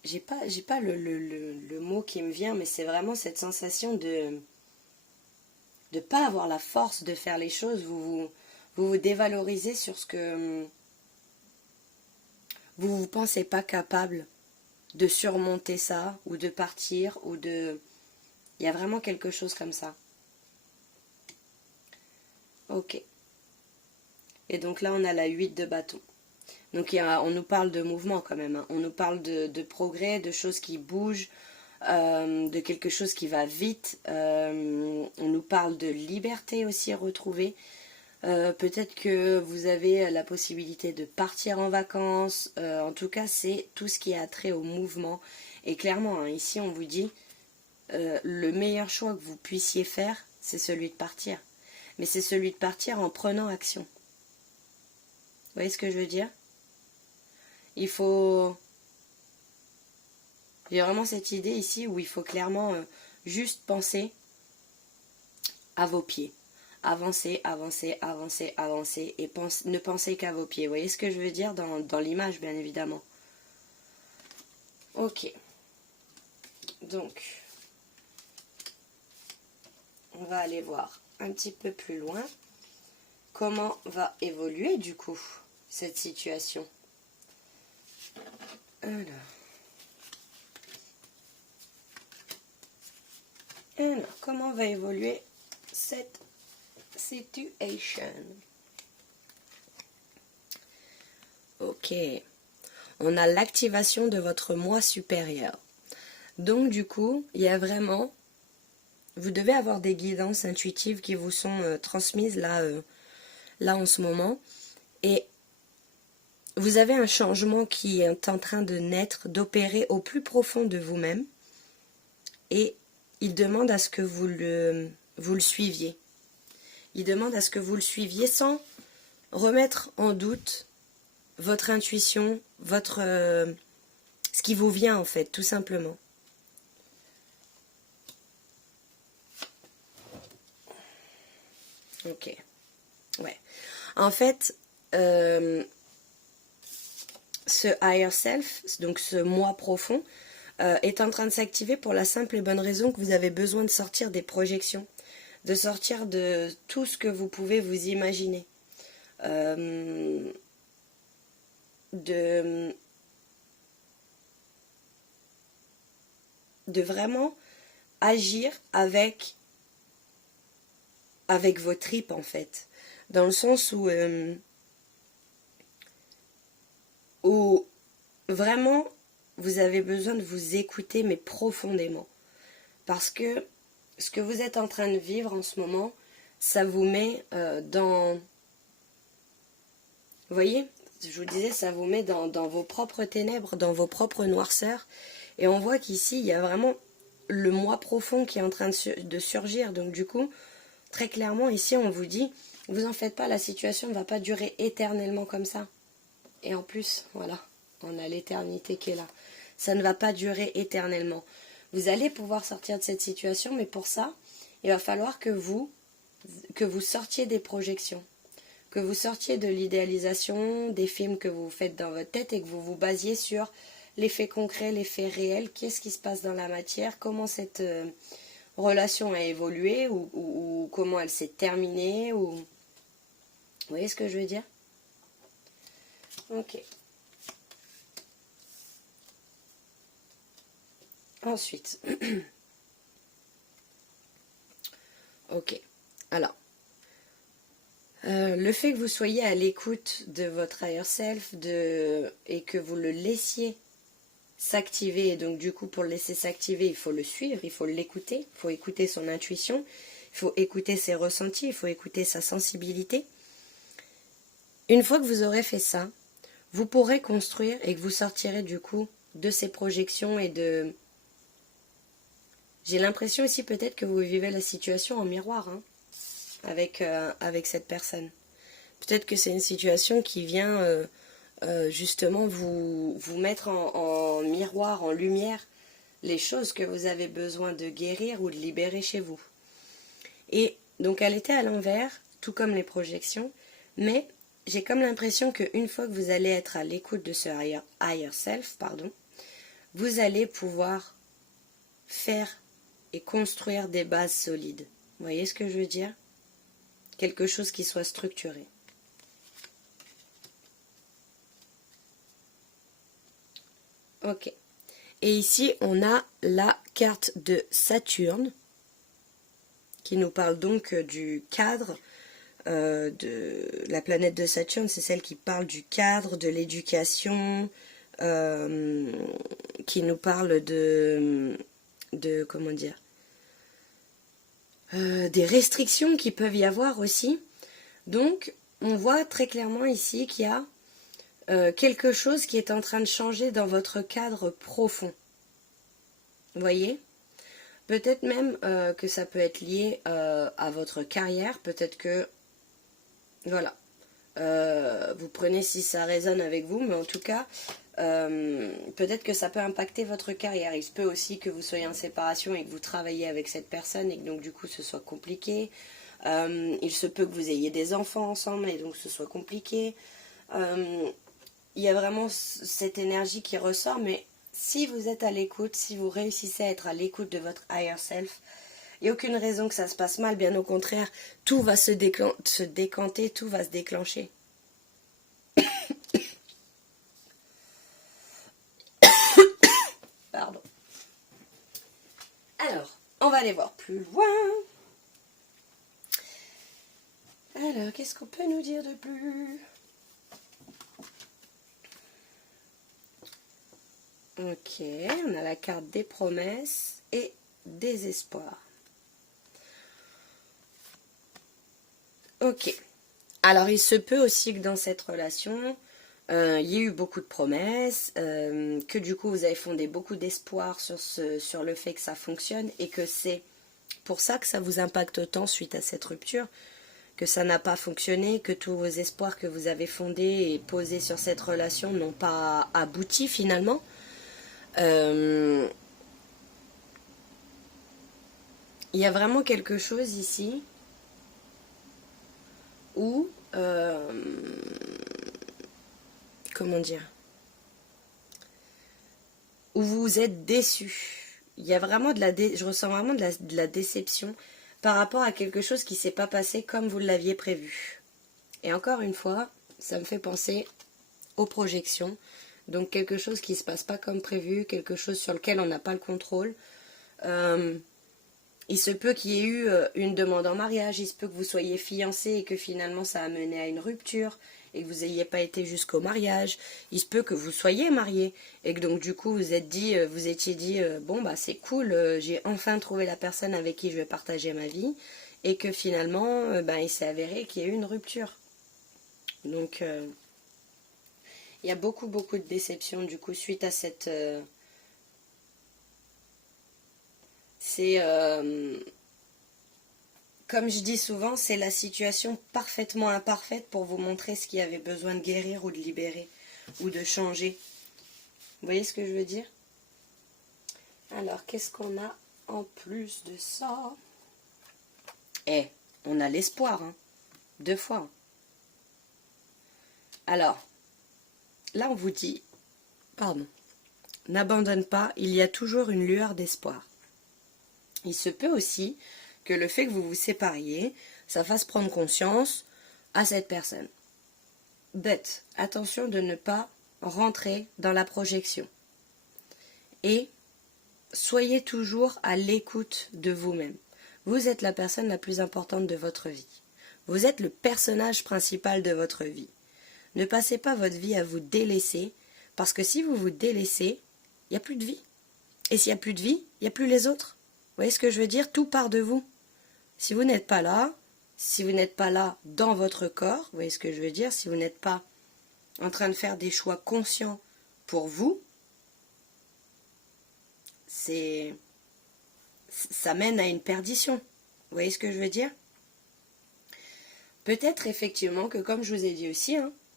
j'ai pas le mot qui me vient, mais c'est vraiment cette sensation de pas avoir la force de faire les choses. Vous dévalorisez sur ce que vous pensez pas capable de surmonter ça, ou de partir, ou de... Il y a vraiment quelque chose comme ça. Ok. Et donc là, on a la 8 de bâton. Donc on nous parle de mouvement quand même. Hein. On nous parle de progrès, de choses qui bougent, de quelque chose qui va vite. On nous parle de liberté aussi retrouvée. Peut-être que vous avez la possibilité de partir en vacances. En tout cas, c'est tout ce qui a trait au mouvement. Et clairement, hein, ici, on vous dit, le meilleur choix que vous puissiez faire, c'est celui de partir. Mais c'est celui de partir en prenant action. Vous voyez ce que je veux dire? Il faut... Il y a vraiment cette idée ici où il faut clairement juste penser à vos pieds. Avancer, avancer, avancer, avancer et ne pensez qu'à vos pieds. Vous voyez ce que je veux dire dans l'image, bien évidemment. Ok. Donc, on va aller voir un petit peu plus loin comment va évoluer du coup cette situation. Alors, comment va évoluer cette situation? Ok. On a l'activation de votre moi supérieur. Donc du coup, il y a vraiment... Vous devez avoir des guidances intuitives qui vous sont transmises là en ce moment. Et vous avez un changement qui est en train de naître, d'opérer au plus profond de vous-même. Et il demande à ce que vous le suiviez. Il demande à ce que vous le suiviez sans remettre en doute votre intuition, ce qui vous vient en fait, tout simplement. Ok. Ouais. En fait, ce higher self, donc ce moi profond, est en train de s'activer pour la simple et bonne raison que vous avez besoin de sortir des projections, de sortir de tout ce que vous pouvez vous imaginer. De vraiment agir avec vos tripes en fait, dans le sens où vraiment vous avez besoin de vous écouter mais profondément, parce que ce que vous êtes en train de vivre en ce moment, ça vous met dans... Vous voyez, je vous disais, ça vous met dans vos propres ténèbres, dans vos propres noirceurs. Et on voit qu'ici, il y a vraiment le moi profond qui est en train de surgir. Donc du coup, très clairement, ici, on vous dit, vous en faites pas, la situation ne va pas durer éternellement comme ça. Et en plus, voilà, on a l'éternité qui est là. Ça ne va pas durer éternellement. Vous allez pouvoir sortir de cette situation, mais pour ça, il va falloir que vous sortiez des projections, que vous sortiez de l'idéalisation des films que vous faites dans votre tête et que vous vous basiez sur les faits concrets, les faits réels, qu'est-ce qui se passe dans la matière, comment cette relation a évolué ou comment elle s'est terminée. Vous voyez ce que je veux dire? Ok. Ensuite, ok, alors, le fait que vous soyez à l'écoute de votre higher self et que vous le laissiez s'activer, et donc du coup pour le laisser s'activer, il faut le suivre, il faut l'écouter, il faut écouter son intuition, il faut écouter ses ressentis, il faut écouter sa sensibilité. Une fois que vous aurez fait ça, vous pourrez construire et que vous sortirez du coup de ces projections et de... J'ai l'impression aussi peut-être que vous vivez la situation en miroir hein, avec cette personne. Peut-être que c'est une situation qui vient justement vous mettre en miroir, en lumière, les choses que vous avez besoin de guérir ou de libérer chez vous. Et donc elle était à l'envers, tout comme les projections, mais j'ai comme l'impression qu'une fois que vous allez être à l'écoute de ce higher self, vous allez pouvoir faire et construire des bases solides. Vous voyez ce que je veux dire? Quelque chose qui soit structuré. Ok. Et ici, on a la carte de Saturne, qui nous parle donc du cadre de la planète de Saturne. C'est celle qui parle du cadre, de l'éducation, qui nous parle de comment dire, des restrictions qui peuvent y avoir aussi. Donc, on voit très clairement ici qu'il y a quelque chose qui est en train de changer dans votre cadre profond. Vous voyez? Peut-être même que ça peut être lié à votre carrière. Peut-être que, voilà, vous prenez si ça résonne avec vous, mais en tout cas, peut-être que ça peut impacter votre carrière. Il se peut aussi que vous soyez en séparation et que vous travaillez avec cette personne et que donc du coup ce soit compliqué. Il se peut que vous ayez des enfants ensemble et donc ce soit compliqué. Il y a vraiment cette énergie qui ressort, mais si vous êtes à l'écoute, si vous réussissez à être à l'écoute de votre higher self, il n'y a aucune raison que ça se passe mal, bien au contraire, tout va se décanter, tout va se déclencher. Pardon. Alors, on va aller voir plus loin. Alors, qu'est-ce qu'on peut nous dire de plus? Ok, on a la carte des promesses et des espoirs. Ok. Alors, il se peut aussi que dans cette relation, il y ait eu beaucoup de promesses, que du coup, vous avez fondé beaucoup d'espoir sur le fait que ça fonctionne et que c'est pour ça que ça vous impacte autant suite à cette rupture, que ça n'a pas fonctionné, que tous vos espoirs que vous avez fondés et posés sur cette relation n'ont pas abouti finalement. Il y a vraiment quelque chose ici où, comment dire, où vous êtes déçu. Il y a vraiment je ressens vraiment de la déception par rapport à quelque chose qui ne s'est pas passé comme vous l'aviez prévu. Et encore une fois, ça me fait penser aux projections. Donc quelque chose qui ne se passe pas comme prévu, quelque chose sur lequel on n'a pas le contrôle. Il se peut qu'il y ait eu une demande en mariage, il se peut que vous soyez fiancé et que finalement ça a mené à une rupture et que vous n'ayez pas été jusqu'au mariage. Il se peut que vous soyez marié et que donc du coup vous étiez dit bon bah c'est cool, j'ai enfin trouvé la personne avec qui je vais partager ma vie et que finalement il s'est avéré qu'il y a eu une rupture. Donc il y a beaucoup de déceptions du coup suite à cette... c'est... comme je dis souvent, c'est la situation parfaitement imparfaite pour vous montrer ce qui avait besoin de guérir ou de libérer ou de changer. Vous voyez ce que je veux dire? Alors, qu'est-ce qu'on a en plus de ça? On a l'espoir, hein. 2 fois. Alors, là on vous dit, pardon, n'abandonne pas, il y a toujours une lueur d'espoir. Il se peut aussi que le fait que vous vous sépariez, ça fasse prendre conscience à cette personne. But, attention de ne pas rentrer dans la projection. Et soyez toujours à l'écoute de vous-même. Vous êtes la personne la plus importante de votre vie. Vous êtes le personnage principal de votre vie. Ne passez pas votre vie à vous délaisser, parce que si vous vous délaissez, il n'y a plus de vie. Et s'il n'y a plus de vie, il n'y a plus les autres. Vous voyez ce que je veux dire? Tout part de vous. Si vous n'êtes pas là, si vous n'êtes pas là dans votre corps, vous voyez ce que je veux dire? Si vous n'êtes pas en train de faire des choix conscients pour vous, ça mène à une perdition. Vous voyez ce que je veux dire? Peut-être effectivement que, comme je vous ai dit aussi,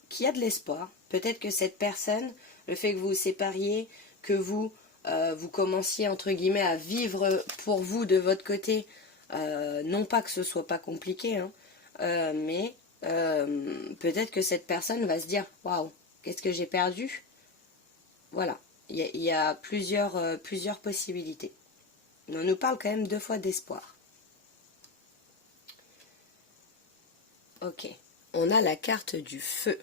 qu'il y a de l'espoir. Peut-être que cette personne, le fait que vous vous sépariez, que vous commenciez entre guillemets à vivre pour vous de votre côté, non pas que ce soit pas compliqué, mais peut-être que cette personne va se dire waouh, qu'est-ce que j'ai perdu? Voilà, il y a plusieurs possibilités. Mais on nous parle quand même 2 fois d'espoir. Ok, on a la carte du feu.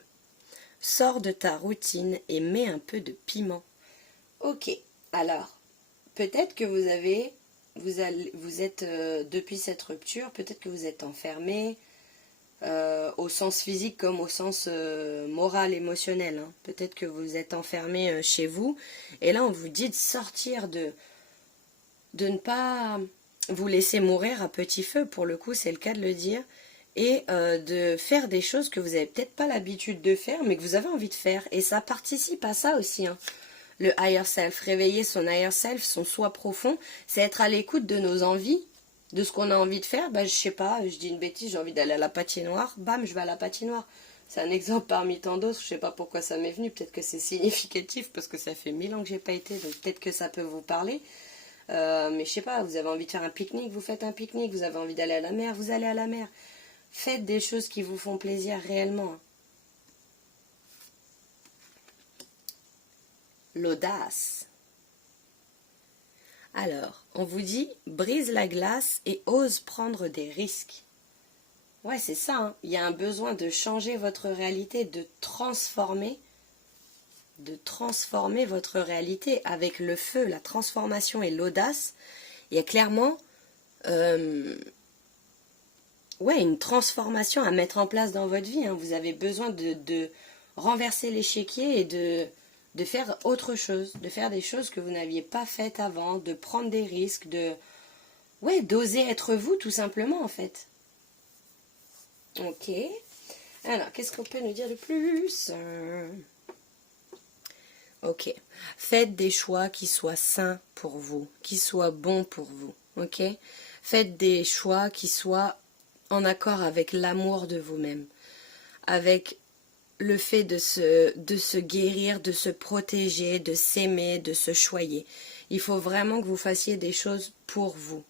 Sors de ta routine et mets un peu de piment. Ok, alors, peut-être que vous êtes, depuis cette rupture, peut-être que vous êtes enfermé, au sens physique comme au sens moral, émotionnel. Peut-être que vous êtes enfermé chez vous, et là on vous dit de sortir, de ne pas vous laisser mourir à petit feu, pour le coup c'est le cas de le dire, et de faire des choses que vous n'avez peut-être pas l'habitude de faire, mais que vous avez envie de faire. Et ça participe à ça aussi, hein. Le higher self, réveiller son higher self, son soi profond, c'est être à l'écoute de nos envies, de ce qu'on a envie de faire. Bah, je sais pas, je dis une bêtise, j'ai envie d'aller à la patinoire, bam, je vais à la patinoire. C'est un exemple parmi tant d'autres, je sais pas pourquoi ça m'est venu, peut-être que c'est significatif, parce que ça fait 1000 ans que j'ai pas été, donc peut-être que ça peut vous parler. Mais je sais pas, vous avez envie de faire un pique-nique, vous faites un pique-nique, vous avez envie d'aller à la mer, vous allez à la mer. Faites des choses qui vous font plaisir réellement. L'audace. Alors, on vous dit, brise la glace et ose prendre des risques. Ouais, c'est ça, hein. Il y a un besoin de changer votre réalité, de transformer votre réalité avec le feu, la transformation et l'audace. Il y a clairement une transformation à mettre en place dans votre vie, hein. Vous avez besoin de renverser l'échiquier et de faire autre chose, de faire des choses que vous n'aviez pas faites avant, de prendre des risques, d'oser être vous tout simplement en fait. Ok. Alors, qu'est-ce qu'on peut nous dire de plus? Ok. Faites des choix qui soient sains pour vous, qui soient bons pour vous. Ok. Faites des choix qui soient en accord avec l'amour de vous-même, avec le fait de se guérir, de se protéger, de s'aimer, de se choyer. Il faut vraiment que vous fassiez des choses pour vous.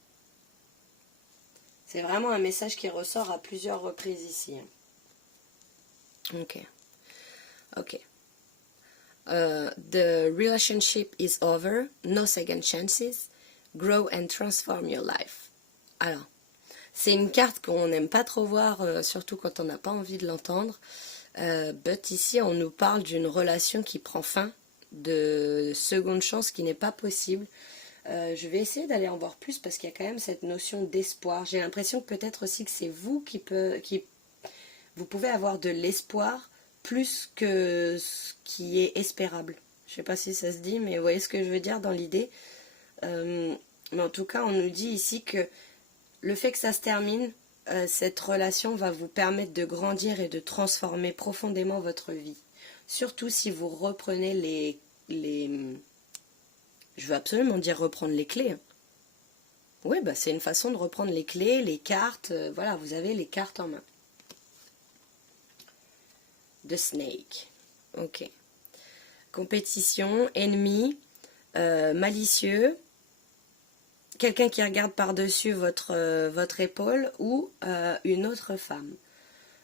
C'est vraiment un message qui ressort à plusieurs reprises ici. Ok. Ok. The relationship is over. No second chances. Grow and transform your life. Alors, c'est une carte qu'on n'aime pas trop voir, surtout quand on n'a pas envie de l'entendre. But ici, on nous parle d'une relation qui prend fin, de seconde chance qui n'est pas possible. Je vais essayer d'aller en voir plus parce qu'il y a quand même cette notion d'espoir. J'ai l'impression que peut-être aussi que c'est vous qui vous pouvez avoir de l'espoir plus que ce qui est espérable. Je ne sais pas si ça se dit, mais vous voyez ce que je veux dire dans l'idée. Mais en tout cas, on nous dit ici que le fait que ça se termine, cette relation va vous permettre de grandir et de transformer profondément votre vie. Surtout si vous reprenez je veux absolument dire reprendre les clés. Hein. Oui, bah c'est une façon de reprendre les clés, les cartes. Voilà, vous avez les cartes en main. The Snake. Ok. Compétition, ennemi, malicieux, quelqu'un qui regarde par-dessus votre épaule ou une autre femme.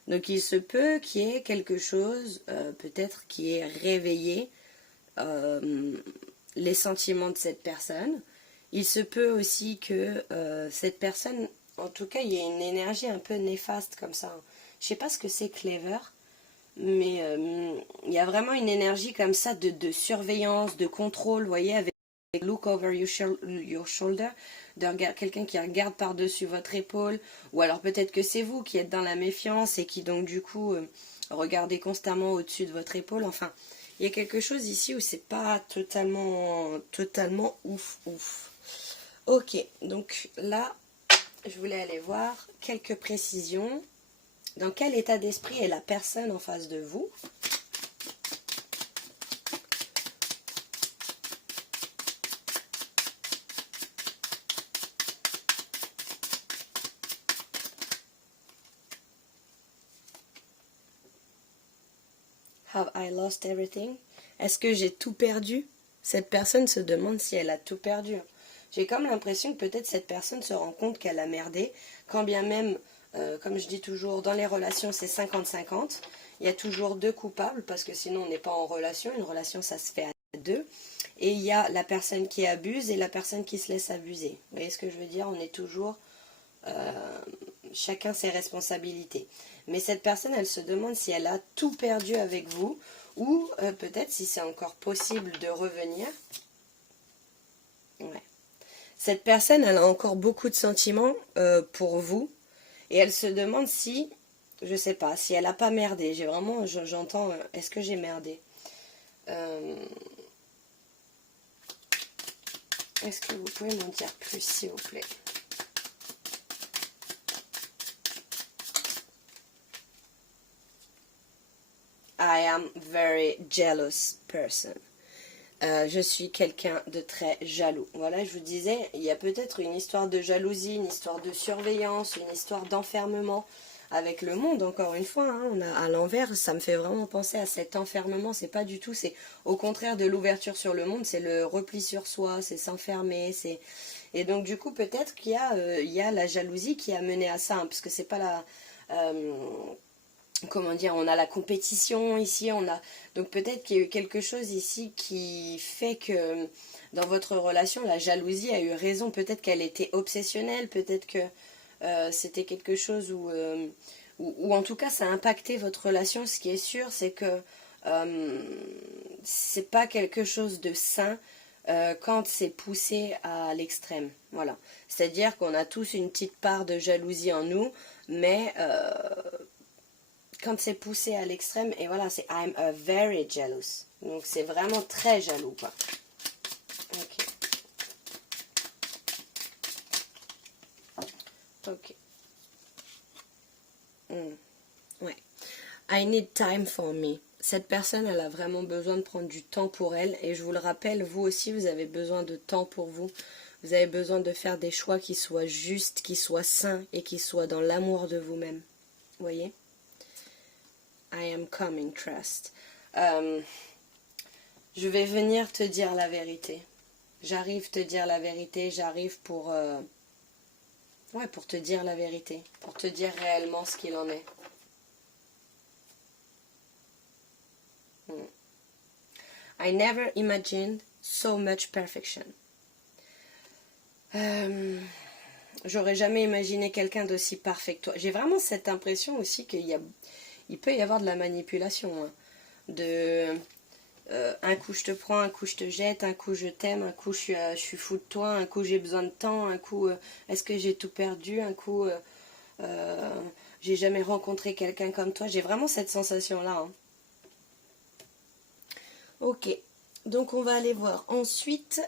Donc il se peut qu'il y ait quelque chose, peut-être qui ait réveillé les sentiments de cette personne. Il se peut aussi que cette personne, en tout cas, il y ait une énergie un peu néfaste comme ça. Je sais pas ce que c'est clever, mais il y a vraiment une énergie comme ça de surveillance, de contrôle, vous voyez, avec look over your shoulder, quelqu'un qui regarde par-dessus votre épaule, ou alors peut-être que c'est vous qui êtes dans la méfiance et qui donc du coup regardez constamment au-dessus de votre épaule. Enfin, il y a quelque chose ici où c'est pas totalement ouf. Ok, donc là, je voulais aller voir quelques précisions. Dans quel état d'esprit est la personne en face de vous? Have I lost everything? Est-ce que j'ai tout perdu? Cette personne se demande si elle a tout perdu. J'ai comme l'impression que peut-être cette personne se rend compte qu'elle a merdé, quand bien même, comme je dis toujours, dans les relations c'est 50-50. Il y a toujours deux coupables, parce que sinon on n'est pas en relation. Une relation ça se fait à deux. Et il y a la personne qui abuse et la personne qui se laisse abuser. Vous voyez ce que je veux dire? On est toujours chacun ses responsabilités. Mais cette personne, elle se demande si elle a tout perdu avec vous, ou peut-être si c'est encore possible de revenir. Ouais. Cette personne, elle a encore beaucoup de sentiments pour vous, et elle se demande si, je sais pas, si elle a pas merdé. J'entends, est-ce que j'ai merdé? Est-ce que vous pouvez m'en dire plus, s'il vous plaît? I am very jealous person. Je suis quelqu'un de très jaloux. Voilà, je vous disais, il y a peut-être une histoire de jalousie, une histoire de surveillance, une histoire d'enfermement avec le monde, encore une fois. Hein, on a, à l'envers, ça me fait vraiment penser à cet enfermement. C'est pas du tout, c'est au contraire de l'ouverture sur le monde, c'est le repli sur soi, c'est s'enfermer, c'est... Et donc du coup, peut-être qu'il y a la jalousie qui a mené à ça, hein, parce que c'est pas la... comment dire, on a la compétition ici, on a donc peut-être qu'il y a eu quelque chose ici qui fait que dans votre relation la jalousie a eu raison, peut-être qu'elle était obsessionnelle, peut-être que c'était quelque chose où en tout cas ça a impacté votre relation. Ce qui est sûr, c'est que c'est pas quelque chose de sain quand c'est poussé à l'extrême. Voilà, c'est-à-dire qu'on a tous une petite part de jalousie en nous, mais quand c'est poussé à l'extrême, et voilà, c'est I'm a very jealous. Donc c'est vraiment très jaloux, quoi. Ok. Ok. Ouais. I need time for me. Cette personne, elle a vraiment besoin de prendre du temps pour elle. Et je vous le rappelle, vous aussi, vous avez besoin de temps pour vous. Vous avez besoin de faire des choix qui soient justes, qui soient sains et qui soient dans l'amour de vous-même. Vous voyez? I am coming, trust. Je vais venir te dire la vérité. J'arrive te dire la vérité, j'arrive pour te dire la vérité, pour te dire réellement ce qu'il en est. I never imagined so much perfection. J'aurais jamais imaginé quelqu'un d'aussi parfait que toi. J'ai vraiment cette impression aussi il peut y avoir de la manipulation, hein, de un coup je te prends, un coup je te jette, un coup je t'aime, un coup je suis fou de toi, un coup j'ai besoin de temps, un coup est-ce que j'ai tout perdu, un coup j'ai jamais rencontré quelqu'un comme toi. J'ai vraiment cette sensation là, hein. Ok, donc on va aller voir ensuite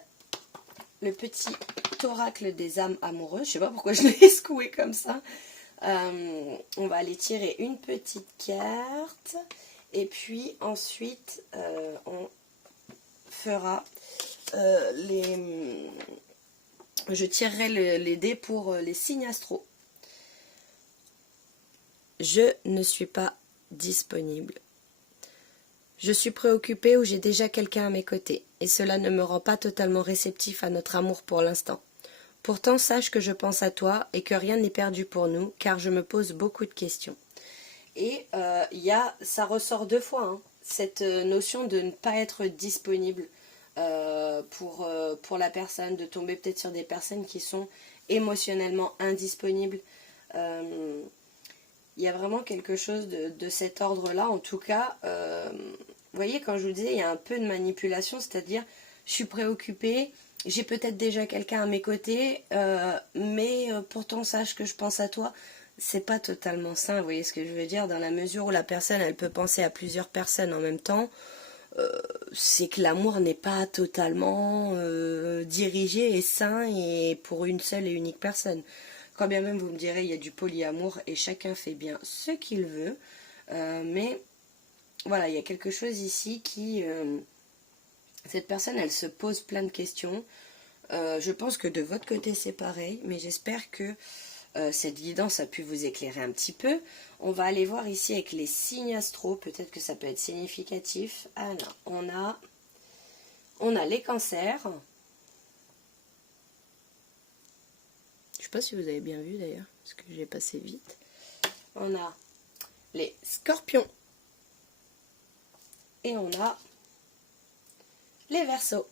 le petit oracle des âmes amoureuses. Je sais pas pourquoi je l'ai secoué comme ça. On va aller tirer une petite carte. Et puis ensuite, on fera je tirerai les dés pour les signes astro. Je ne suis pas disponible. Je suis préoccupée ou j'ai déjà quelqu'un à mes côtés, et cela ne me rend pas totalement réceptif à notre amour pour l'instant. Pourtant, sache que je pense à toi et que rien n'est perdu pour nous, car je me pose beaucoup de questions. Et ça ressort deux fois, hein, cette notion de ne pas être disponible pour la personne, de tomber peut-être sur des personnes qui sont émotionnellement indisponibles. Il y a vraiment quelque chose de cet ordre-là. En tout cas, vous voyez, quand je vous disais, il y a un peu de manipulation, c'est-à-dire, je suis préoccupée, j'ai peut-être déjà quelqu'un à mes côtés, mais pourtant sache que je pense à toi. C'est pas totalement sain, vous voyez ce que je veux dire, dans la mesure où la personne, elle peut penser à plusieurs personnes en même temps. C'est que l'amour n'est pas totalement dirigé et sain et pour une seule et unique personne. Quand bien même vous me direz il y a du polyamour et chacun fait bien ce qu'il veut, mais voilà, il y a quelque chose ici qui... cette personne, elle se pose plein de questions. Je pense que de votre côté c'est pareil, mais j'espère que cette guidance a pu vous éclairer un petit peu. On va aller voir ici avec les signes astro, peut-être que ça peut être significatif. Alors, on a les cancers. Je ne sais pas si vous avez bien vu d'ailleurs, parce que j'ai passé vite. On a les scorpions. Et on a les verseaux.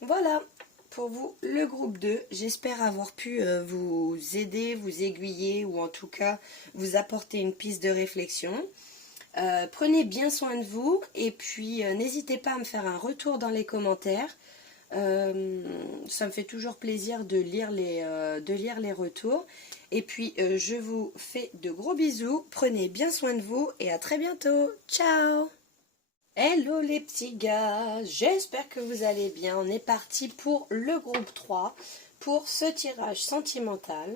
Voilà pour vous le groupe 2. J'espère avoir pu vous aider, vous aiguiller ou en tout cas vous apporter une piste de réflexion. Prenez bien soin de vous et puis n'hésitez pas à me faire un retour dans les commentaires. Ça me fait toujours plaisir de lire les retours. Et puis je vous fais de gros bisous. Prenez bien soin de vous et à très bientôt. Ciao! Hello les petits gars, j'espère que vous allez bien. On est parti pour le groupe 3, pour ce tirage sentimental.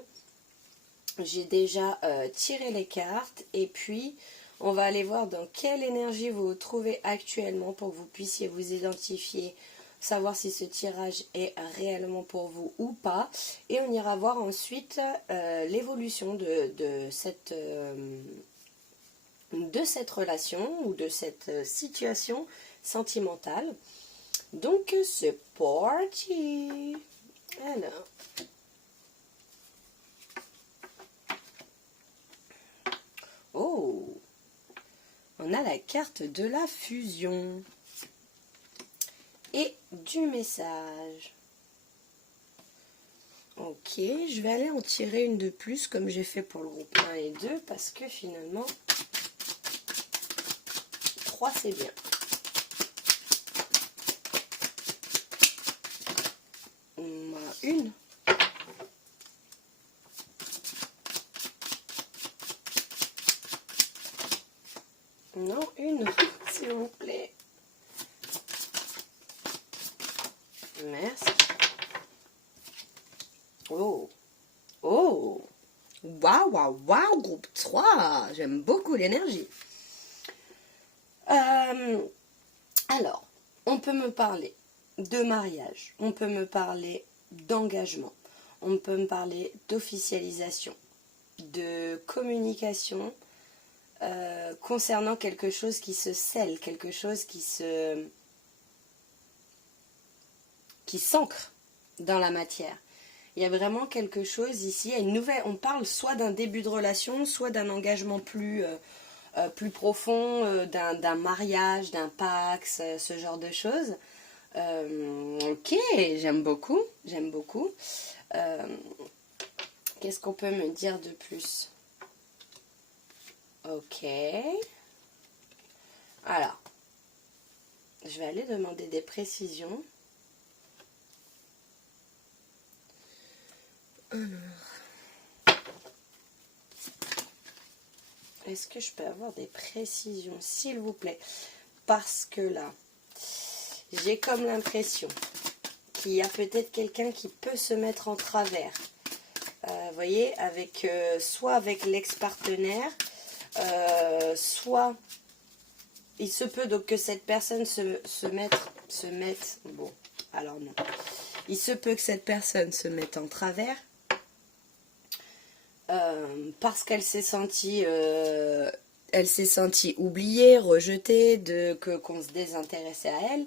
J'ai déjà tiré les cartes et puis On va aller voir dans quelle énergie vous vous trouvez actuellement pour que vous puissiez vous identifier, savoir si ce tirage est réellement pour vous ou pas. Et on ira voir ensuite l'évolution de cette relation ou de cette situation sentimentale. Donc c'est parti. Alors, oh, on a la carte de la fusion et du message. Ok, je vais aller en tirer une de plus comme j'ai fait pour le groupe 1 et 2 parce que finalement 3 c'est bien. On a une. Non, une, s'il vous plaît. Merci. Oh. Oh. Waouh, waouh, waouh, groupe 3. J'aime beaucoup l'énergie. Alors, on peut me parler de mariage. On peut me parler d'engagement. On peut me parler d'officialisation, de communication concernant quelque chose qui se scelle, quelque chose qui s'ancre dans la matière. Il y a vraiment quelque chose ici, il y a une nouvelle, on parle soit d'un début de relation, soit d'un engagement plus profond, d'un mariage, d'un pax, ce genre de choses. Ok, j'aime beaucoup, j'aime beaucoup. Qu'est-ce qu'on peut me dire de plus? Ok. Alors, je vais aller demander des précisions. Alors, est-ce que je peux avoir des précisions, s'il vous plaît? Parce que là, j'ai comme l'impression qu'il y a peut-être quelqu'un qui peut se mettre en travers. Vous voyez, avec soit avec l'ex-partenaire, soit il se peut donc que cette personne se mette, bon, alors non. Il se peut que cette personne se mette en travers parce qu'elle s'est sentie oubliée, rejetée, qu'on se désintéressait à elle.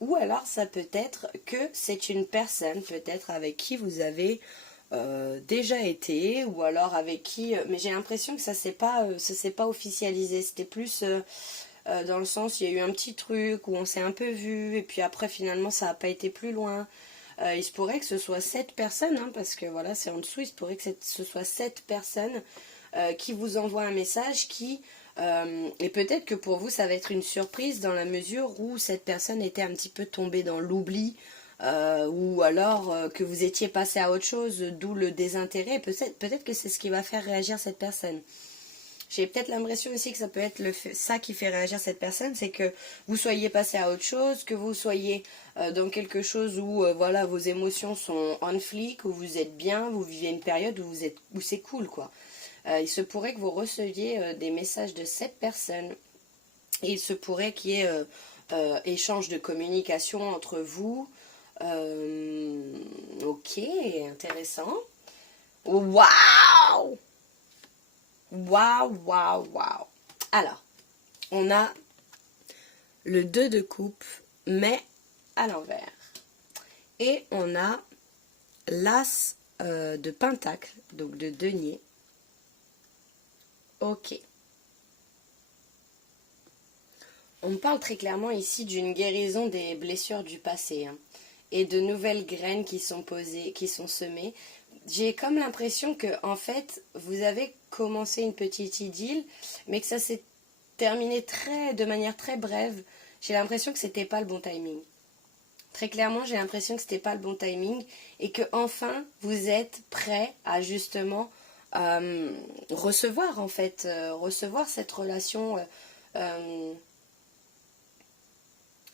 Ou alors ça peut être que c'est une personne peut-être avec qui vous avez déjà été, ou alors avec qui mais j'ai l'impression que ça s'est pas officialisé, c'était plus dans le sens il y a eu un petit truc où on s'est un peu vu et puis après finalement ça n'a pas été plus loin. Il se pourrait que ce soit 7 personnes hein, parce que voilà c'est en dessous, il se pourrait que ce soit 7 personnes qui vous envoient un message qui et peut-être que pour vous ça va être une surprise dans la mesure où cette personne était un petit peu tombée dans l'oubli ou alors que vous étiez passé à autre chose, d'où le désintérêt. Peut-être que c'est ce qui va faire réagir cette personne. J'ai peut-être l'impression aussi que ça peut être ça qui fait réagir cette personne, c'est que vous soyez passé à autre chose, que vous soyez dans quelque chose où voilà vos émotions sont on fleek, où vous êtes bien, vous vivez une période où c'est cool quoi. Il se pourrait que vous receviez des messages de cette personne et il se pourrait qu'il y ait échange de communication entre vous. Ok, intéressant. Waouh! Waouh, waouh, waouh. Alors, on a le 2 de coupe, mais à l'envers. Et on a l'as de pentacle, donc de denier. Ok. On parle très clairement ici d'une guérison des blessures du passé hein, et de nouvelles graines qui sont posées, qui sont semées. J'ai comme l'impression que en fait, vous avez commencé une petite idylle, mais que ça s'est terminé de manière très brève. J'ai l'impression que c'était pas le bon timing. Très clairement, j'ai l'impression que c'était pas le bon timing et que enfin vous êtes prêt à justement recevoir en fait, recevoir cette relation.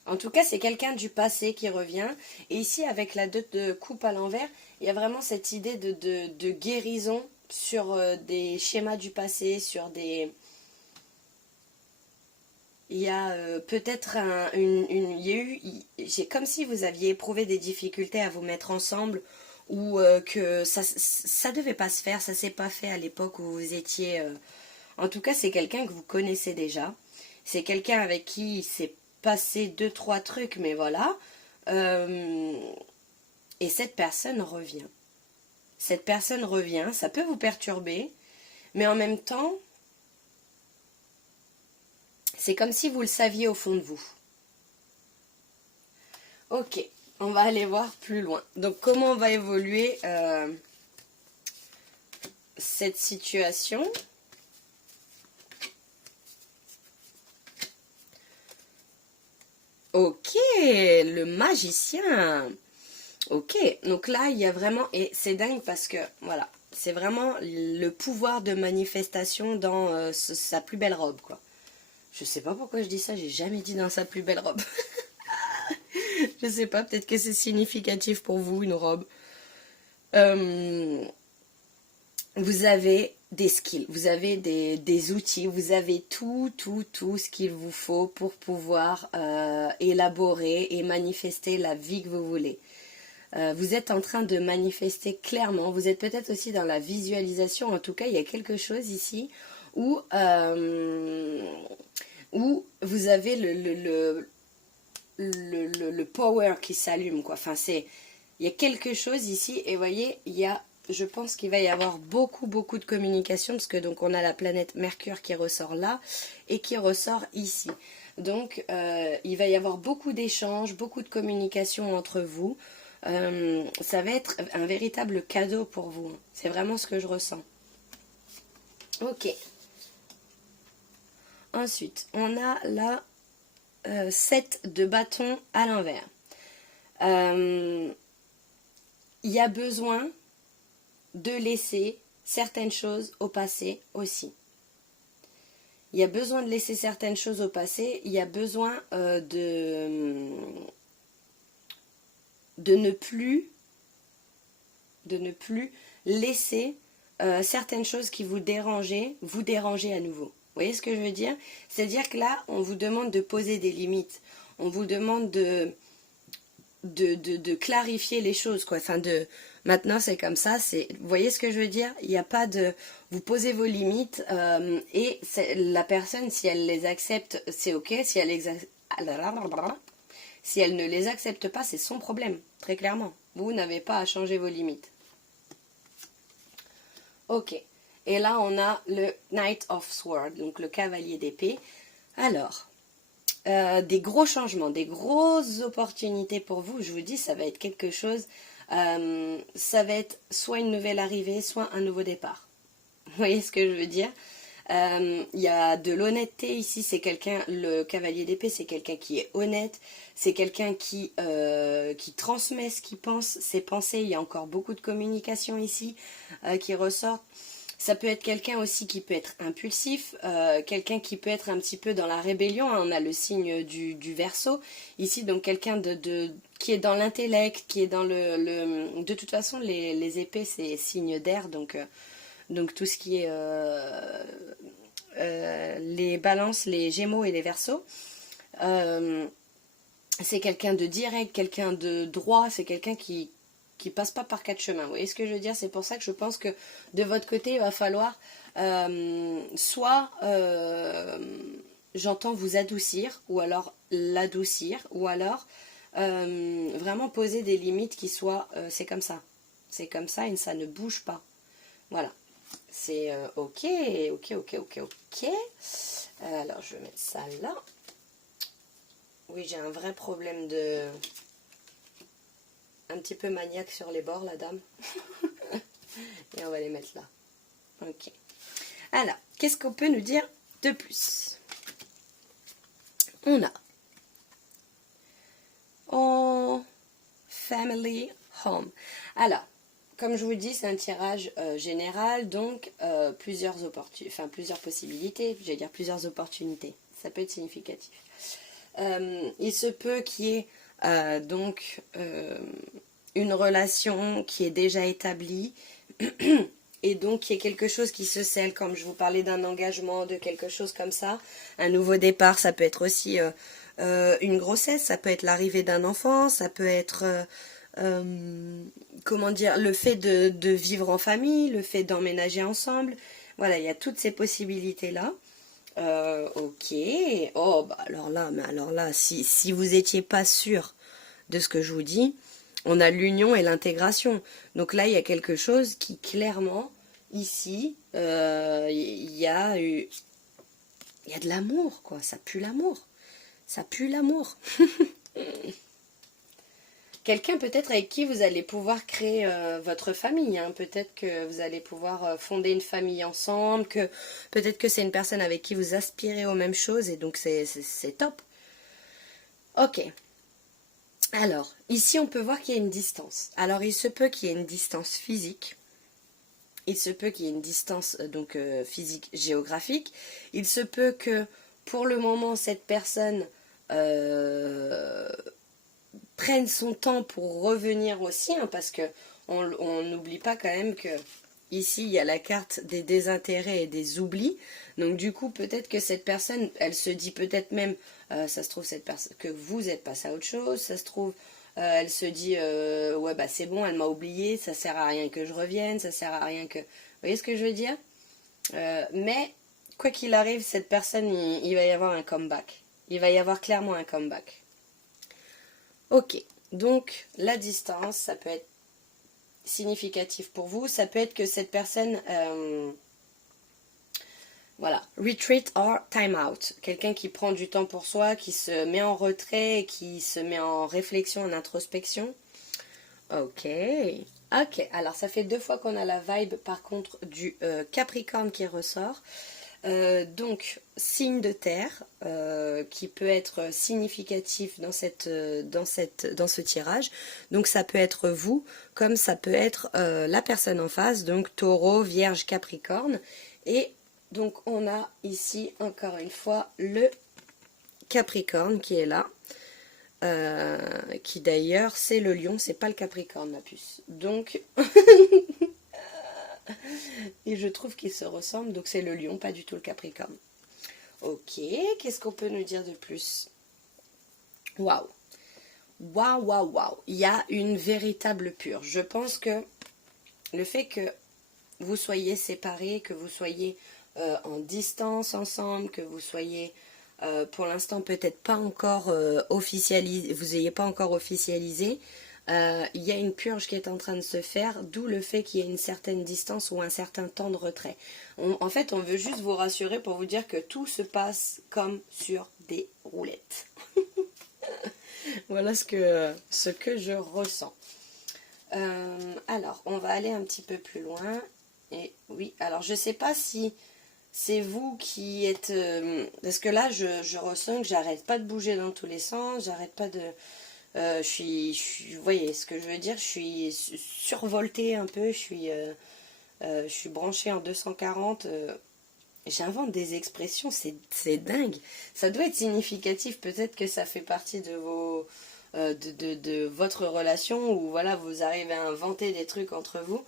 En tout cas, c'est quelqu'un du passé qui revient. Et ici, avec la 2 de coupe à l'envers, il y a vraiment cette idée de guérison sur des schémas du passé, sur des... Il y a peut-être il y a eu, j'ai comme si vous aviez éprouvé des difficultés à vous mettre ensemble ou que ça devait pas se faire, ça s'est pas fait à l'époque où vous étiez. En tout cas, c'est quelqu'un que vous connaissez déjà. C'est quelqu'un avec qui il s'est passé deux trois trucs, mais voilà. Euh, et cette personne revient. Cette personne revient, ça peut vous perturber, mais en même temps, c'est comme si vous le saviez au fond de vous. Ok, on va aller voir plus loin. Donc comment va évoluer cette situation? Ok, le magicien. Ok, donc là il y a vraiment, et c'est dingue parce que voilà, c'est vraiment le pouvoir de manifestation dans sa plus belle robe, quoi. Je sais pas pourquoi je dis ça, j'ai jamais dit dans sa plus belle robe. Je sais pas, peut-être que c'est significatif pour vous, une robe. Euh, vous avez des skills, vous avez des outils, vous avez tout ce qu'il vous faut pour pouvoir élaborer et manifester la vie que vous voulez. Vous êtes en train de manifester clairement, vous êtes peut-être aussi dans la visualisation, en tout cas il y a quelque chose ici où, où vous avez le power qui s'allume, quoi. Enfin, il y a quelque chose ici, et vous voyez, je pense qu'il va y avoir beaucoup de communication, parce que donc on a la planète Mercure qui ressort là, et qui ressort ici. Donc, il va y avoir beaucoup d'échanges, beaucoup de communication entre vous. Ça va être un véritable cadeau pour vous. C'est vraiment ce que je ressens. Ok. Ensuite, on a la 7 de bâton à l'envers. Il y a besoin de laisser certaines choses au passé aussi. Il y a besoin de laisser certaines choses au passé. Il y a besoin de ne plus laisser certaines choses qui vous déranger à nouveau. Vous voyez ce que je veux dire? C'est-à-dire que là, on vous demande de poser des limites. On vous demande de clarifier les choses, quoi. Enfin, maintenant, c'est comme ça. Vous voyez ce que je veux dire? Il n'y a pas de... Vous posez vos limites et la personne, si elle les accepte, c'est ok. Si elle ne les accepte pas, c'est son problème, très clairement. Vous n'avez pas à changer vos limites. Ok. Et là, on a le Knight of Swords, donc le cavalier d'épée. Alors, des gros changements, des grosses opportunités pour vous. Je vous dis, ça va être quelque chose. Ça va être soit une nouvelle arrivée, soit un nouveau départ. Vous voyez ce que je veux dire? Il y a de l'honnêteté ici. C'est quelqu'un, le cavalier d'épée, c'est quelqu'un qui est honnête. C'est quelqu'un qui transmet ce qu'il pense, ses pensées. Il y a encore beaucoup de communication ici qui ressortent. Ça peut être quelqu'un aussi qui peut être impulsif, quelqu'un qui peut être un petit peu dans la rébellion. On a le signe du Verseau ici, donc quelqu'un qui est dans l'intellect, qui est dans De toute façon, les épées, c'est signe d'air, donc tout ce qui est les balances, les gémeaux et les Verseaux. C'est quelqu'un de direct, quelqu'un de droit, c'est quelqu'un qui passe pas par quatre chemins. Vous voyez ce que je veux dire? C'est pour ça que je pense que de votre côté, il va falloir soit j'entends vous adoucir, ou alors l'adoucir, ou alors vraiment poser des limites qui soient c'est comme ça. C'est comme ça et ça ne bouge pas. Voilà. C'est ok. Alors je vais mettre ça là. Oui, j'ai un vrai problème de... Un petit peu maniaque sur les bords, la dame. Et on va les mettre là. Ok. Alors, qu'est-ce qu'on peut nous dire de plus? On a... Oh, Family Home. Alors, comme je vous dis, c'est un tirage général, donc plusieurs possibilités, j'allais dire plusieurs opportunités. Ça peut être significatif. Il se peut qu'il y ait donc une relation qui est déjà établie et donc il y a quelque chose qui se scelle, comme je vous parlais d'un engagement, de quelque chose comme ça. Un nouveau départ, ça peut être aussi une grossesse, ça peut être l'arrivée d'un enfant, ça peut être, comment dire, le fait de vivre en famille, le fait d'emménager ensemble. Voilà, il y a toutes ces possibilités-là. Ok. Oh, bah alors là, si vous étiez pas sûr de ce que je vous dis, on a l'union et l'intégration. Donc là, il y a quelque chose qui clairement, ici, il y a de l'amour, quoi. Ça pue l'amour. Ça pue l'amour. Quelqu'un peut-être avec qui vous allez pouvoir créer votre famille, hein. Peut-être que vous allez pouvoir fonder une famille ensemble, que peut-être que c'est une personne avec qui vous aspirez aux mêmes choses et donc c'est top. Ok. Alors, ici on peut voir qu'il y a une distance. Alors il se peut qu'il y ait une distance physique. Il se peut qu'il y ait une distance physique géographique. Il se peut que pour le moment cette personne prenne son temps pour revenir aussi, hein, parce que on n'oublie pas quand même que ici il y a la carte des désintérêts et des oublis. Donc du coup peut-être que cette personne, elle se dit peut-être même, ça se trouve cette personne que vous êtes passé à autre chose, ça se trouve elle se dit ouais bah c'est bon, elle m'a oublié, ça sert à rien que je revienne, ça sert à rien que, vous voyez ce que je veux dire. Mais quoi qu'il arrive, cette personne, il va y avoir un comeback. Il va y avoir clairement un comeback. Ok, donc la distance, ça peut être significatif pour vous. Ça peut être que cette personne, voilà, retreat or time out. Quelqu'un qui prend du temps pour soi, qui se met en retrait, qui se met en réflexion, en introspection. Ok, ok. Alors ça fait 2 fois qu'on a la vibe par contre du Capricorne qui ressort. Donc, signe de terre qui peut être significatif dans ce tirage. Donc, ça peut être vous, comme ça peut être la personne en face, donc Taureau, Vierge, Capricorne. Et donc, on a ici, encore une fois, le Capricorne qui est là. Qui d'ailleurs, c'est le Lion, c'est pas le Capricorne, ma puce. Donc... Et je trouve qu'ils se ressemblent, donc c'est le lion, pas du tout le capricorne. Ok, qu'est-ce qu'on peut nous dire de plus? Waouh, waouh, waouh, waouh. Il y a une véritable purge. Je pense que le fait que vous soyez séparés, que vous soyez en distance ensemble, que vous soyez pour l'instant peut-être pas encore officialisé, vous n'ayez pas encore officialisé, il y a une purge qui est en train de se faire, d'où le fait qu'il y ait une certaine distance ou un certain temps de retrait. En fait, on veut juste vous rassurer pour vous dire que tout se passe comme sur des roulettes. Voilà ce que je ressens. Alors, on va aller un petit peu plus loin. Et oui, alors je ne sais pas si c'est vous qui êtes... parce que là, je ressens que j'arrête pas de bouger dans tous les sens, j'arrête pas de... vous voyez ce que je veux dire, je suis survoltée un peu, je suis branchée en 240. J'invente des expressions, c'est dingue. Ça doit être significatif, peut-être que ça fait partie de vos... de votre relation, où voilà, vous arrivez à inventer des trucs entre vous.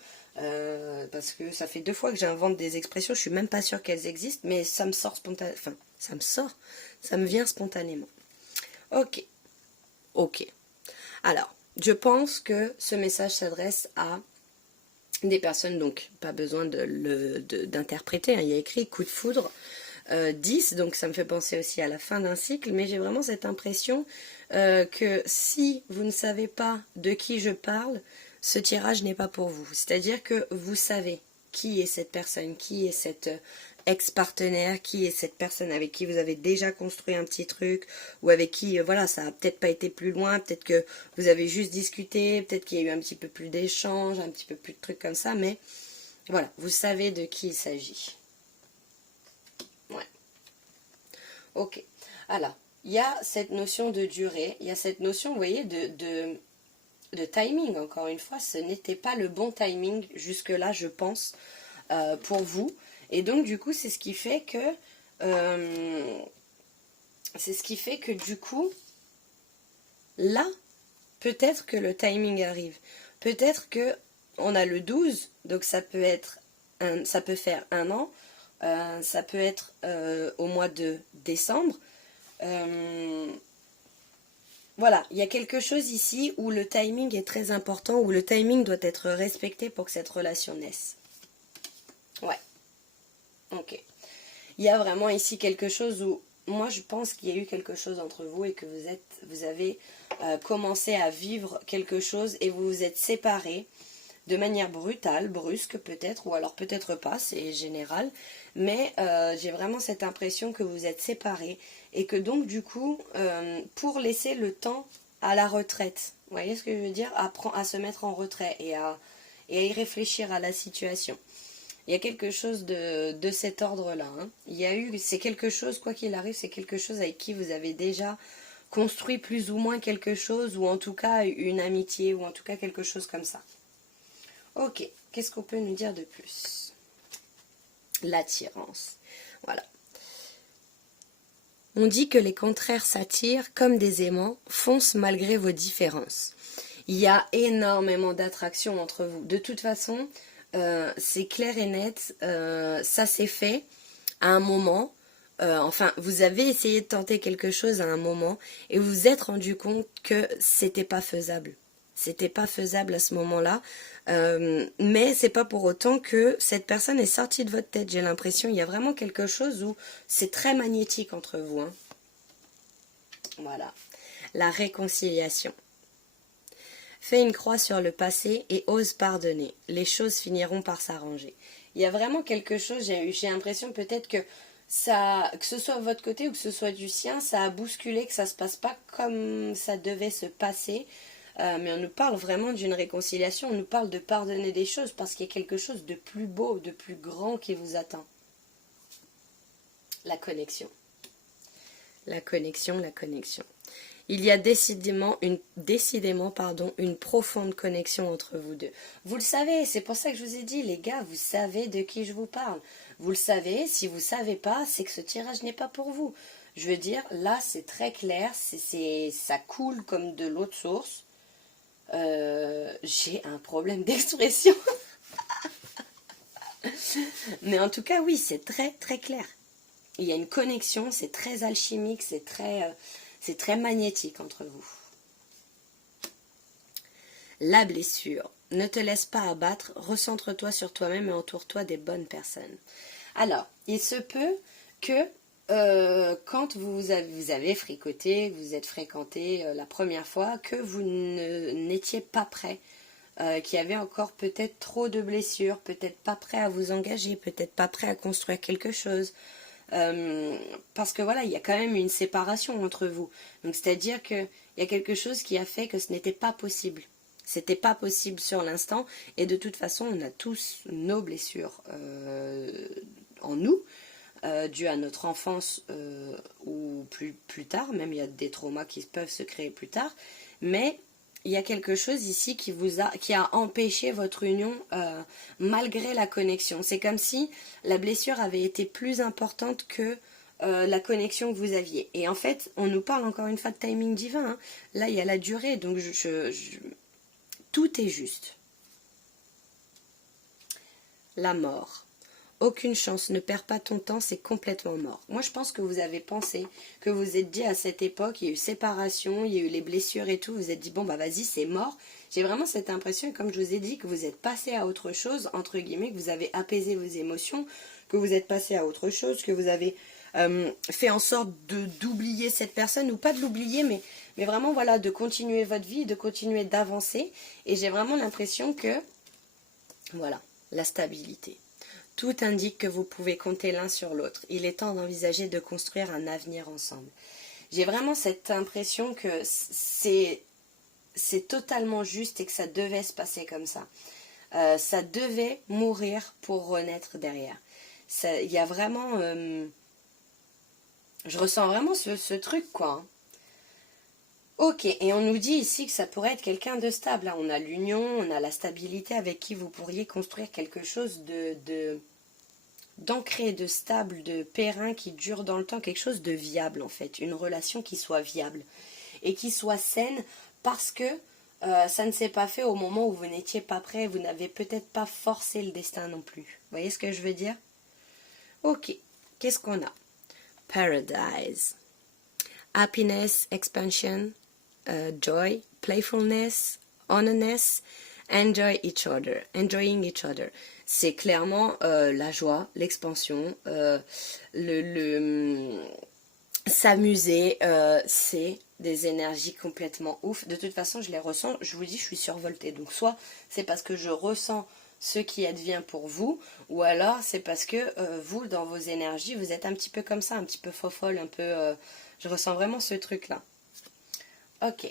Parce que ça fait 2 fois que j'invente des expressions, je suis même pas sûre qu'elles existent, mais ça me sort spontanément. Enfin, ça me vient spontanément. Ok, ok. Alors, je pense que ce message s'adresse à des personnes, donc pas besoin d'interpréter, hein. Il y a écrit coup de foudre 10, donc ça me fait penser aussi à la fin d'un cycle, mais j'ai vraiment cette impression que si vous ne savez pas de qui je parle, ce tirage n'est pas pour vous. C'est-à-dire que vous savez qui est cette personne, qui est cette ex-partenaire, qui est cette personne avec qui vous avez déjà construit un petit truc, ou avec qui, voilà, ça n'a peut-être pas été plus loin, peut-être que vous avez juste discuté, peut-être qu'il y a eu un petit peu plus d'échanges, un petit peu plus de trucs comme ça, mais voilà, vous savez de qui il s'agit. Ouais. Ok. Alors, il y a cette notion de durée, il y a cette notion, vous voyez, de timing, encore une fois, ce n'était pas le bon timing jusque-là, je pense, pour vous. Et donc, du coup, c'est ce qui fait que... du coup, là, peut-être que le timing arrive. Peut-être que on a le 12, donc ça peut être ça peut faire 1 an, ça peut être au mois de décembre. Voilà, il y a quelque chose ici où le timing est très important, où le timing doit être respecté pour que cette relation naisse. Ouais, ok. Il y a vraiment ici quelque chose où, moi je pense qu'il y a eu quelque chose entre vous et que vous avez commencé à vivre quelque chose et vous vous êtes séparés de manière brutale, brusque peut-être, ou alors peut-être pas, c'est général, mais j'ai vraiment cette impression que vous êtes séparés et que donc du coup, pour laisser le temps à la retraite, vous voyez ce que je veux dire, à se mettre en retrait et à y réfléchir à la situation. Il y a quelque chose de cet ordre-là. Hein. C'est quelque chose, quoi qu'il arrive, c'est quelque chose avec qui vous avez déjà construit plus ou moins quelque chose, ou en tout cas une amitié, ou en tout cas quelque chose comme ça. Ok, qu'est-ce qu'on peut nous dire de plus? L'attirance. Voilà. On dit que les contraires s'attirent comme des aimants, foncent malgré vos différences. Il y a énormément d'attraction entre vous. De toute façon, c'est clair et net, ça s'est fait à un moment. Enfin, vous avez essayé de tenter quelque chose à un moment et vous vous êtes rendu compte que c'était pas faisable. C'était pas faisable à ce moment-là. Mais c'est pas pour autant que cette personne est sortie de votre tête. J'ai l'impression, il y a vraiment quelque chose où c'est très magnétique entre vous. Hein. Voilà. La réconciliation. Fais une croix sur le passé et ose pardonner. Les choses finiront par s'arranger. Il y a vraiment quelque chose, j'ai l'impression peut-être que ce soit de votre côté ou que ce soit du sien, ça a bousculé, que ça se passe pas comme ça devait se passer. Mais on nous parle vraiment d'une réconciliation, on nous parle de pardonner des choses parce qu'il y a quelque chose de plus beau, de plus grand qui vous attend. La connexion. La connexion, la connexion. Il y a décidément une profonde connexion entre vous deux. Vous le savez, c'est pour ça que je vous ai dit, les gars, vous savez de qui je vous parle. Vous le savez, si vous ne savez pas, c'est que ce tirage n'est pas pour vous. Je veux dire, là, c'est très clair, ça coule comme de l'eau de source. J'ai un problème d'expression. Mais en tout cas, oui, c'est très, très clair. Il y a une connexion, c'est très alchimique, c'est très magnétique entre vous. La blessure. Ne te laisse pas abattre, recentre-toi sur toi-même et entoure-toi des bonnes personnes. Alors, il se peut que quand vous avez fricoté, que vous êtes fréquenté la première fois, que vous n'étiez pas prêt, qu'il y avait encore peut-être trop de blessures, peut-être pas prêt à vous engager, peut-être pas prêt à construire quelque chose. Parce que voilà, il y a quand même une séparation entre vous. Donc c'est-à-dire qu'il y a quelque chose qui a fait que ce n'était pas possible. C'était pas possible sur l'instant. Et de toute façon, on a tous nos blessures en nous, dues à notre enfance ou plus tard. Même il y a des traumas qui peuvent se créer plus tard. Mais il y a quelque chose ici qui a empêché votre union malgré la connexion. C'est comme si la blessure avait été plus importante que la connexion que vous aviez. Et en fait, on nous parle encore une fois de timing divin. Hein. Là, il y a la durée, donc tout est juste. La mort. Aucune chance, ne perds pas ton temps, c'est complètement mort. Moi, je pense que vous avez pensé, que vous vous êtes dit à cette époque, il y a eu séparation, il y a eu les blessures et tout, vous vous êtes dit, bon, bah vas-y, c'est mort. J'ai vraiment cette impression, comme je vous ai dit, que vous êtes passé à autre chose, entre guillemets, que vous avez apaisé vos émotions, que vous êtes passé à autre chose, que vous avez fait en sorte d'oublier cette personne, ou pas de l'oublier, mais vraiment, voilà, de continuer votre vie, de continuer d'avancer. Et j'ai vraiment l'impression que, voilà, la stabilité. Tout indique que vous pouvez compter l'un sur l'autre. Il est temps d'envisager de construire un avenir ensemble. J'ai vraiment cette impression que c'est totalement juste et que ça devait se passer comme ça. Ça devait mourir pour renaître derrière. Il y a vraiment... je ressens vraiment ce truc, quoi. Ok, et on nous dit ici que ça pourrait être quelqu'un de stable. Là, on a l'union, on a la stabilité avec qui vous pourriez construire quelque chose d'ancré, de stable, de périn qui dure dans le temps, quelque chose de viable en fait, une relation qui soit viable et qui soit saine parce que ça ne s'est pas fait au moment où vous n'étiez pas prêt, vous n'avez peut-être pas forcé le destin non plus. voyez ce que je veux dire? Ok, qu'est-ce qu'on a? Paradise. Happiness, expansion, joy, playfulness, honestness, enjoy each other, enjoying each other. C'est clairement la joie, l'expansion, s'amuser, c'est des énergies complètement ouf. De toute façon, je les ressens, je vous dis, je suis survoltée. Donc soit c'est parce que je ressens ce qui advient pour vous, ou alors c'est parce que vous, dans vos énergies, vous êtes un petit peu comme ça, un petit peu fofolle, un peu... je ressens vraiment ce truc-là. Ok.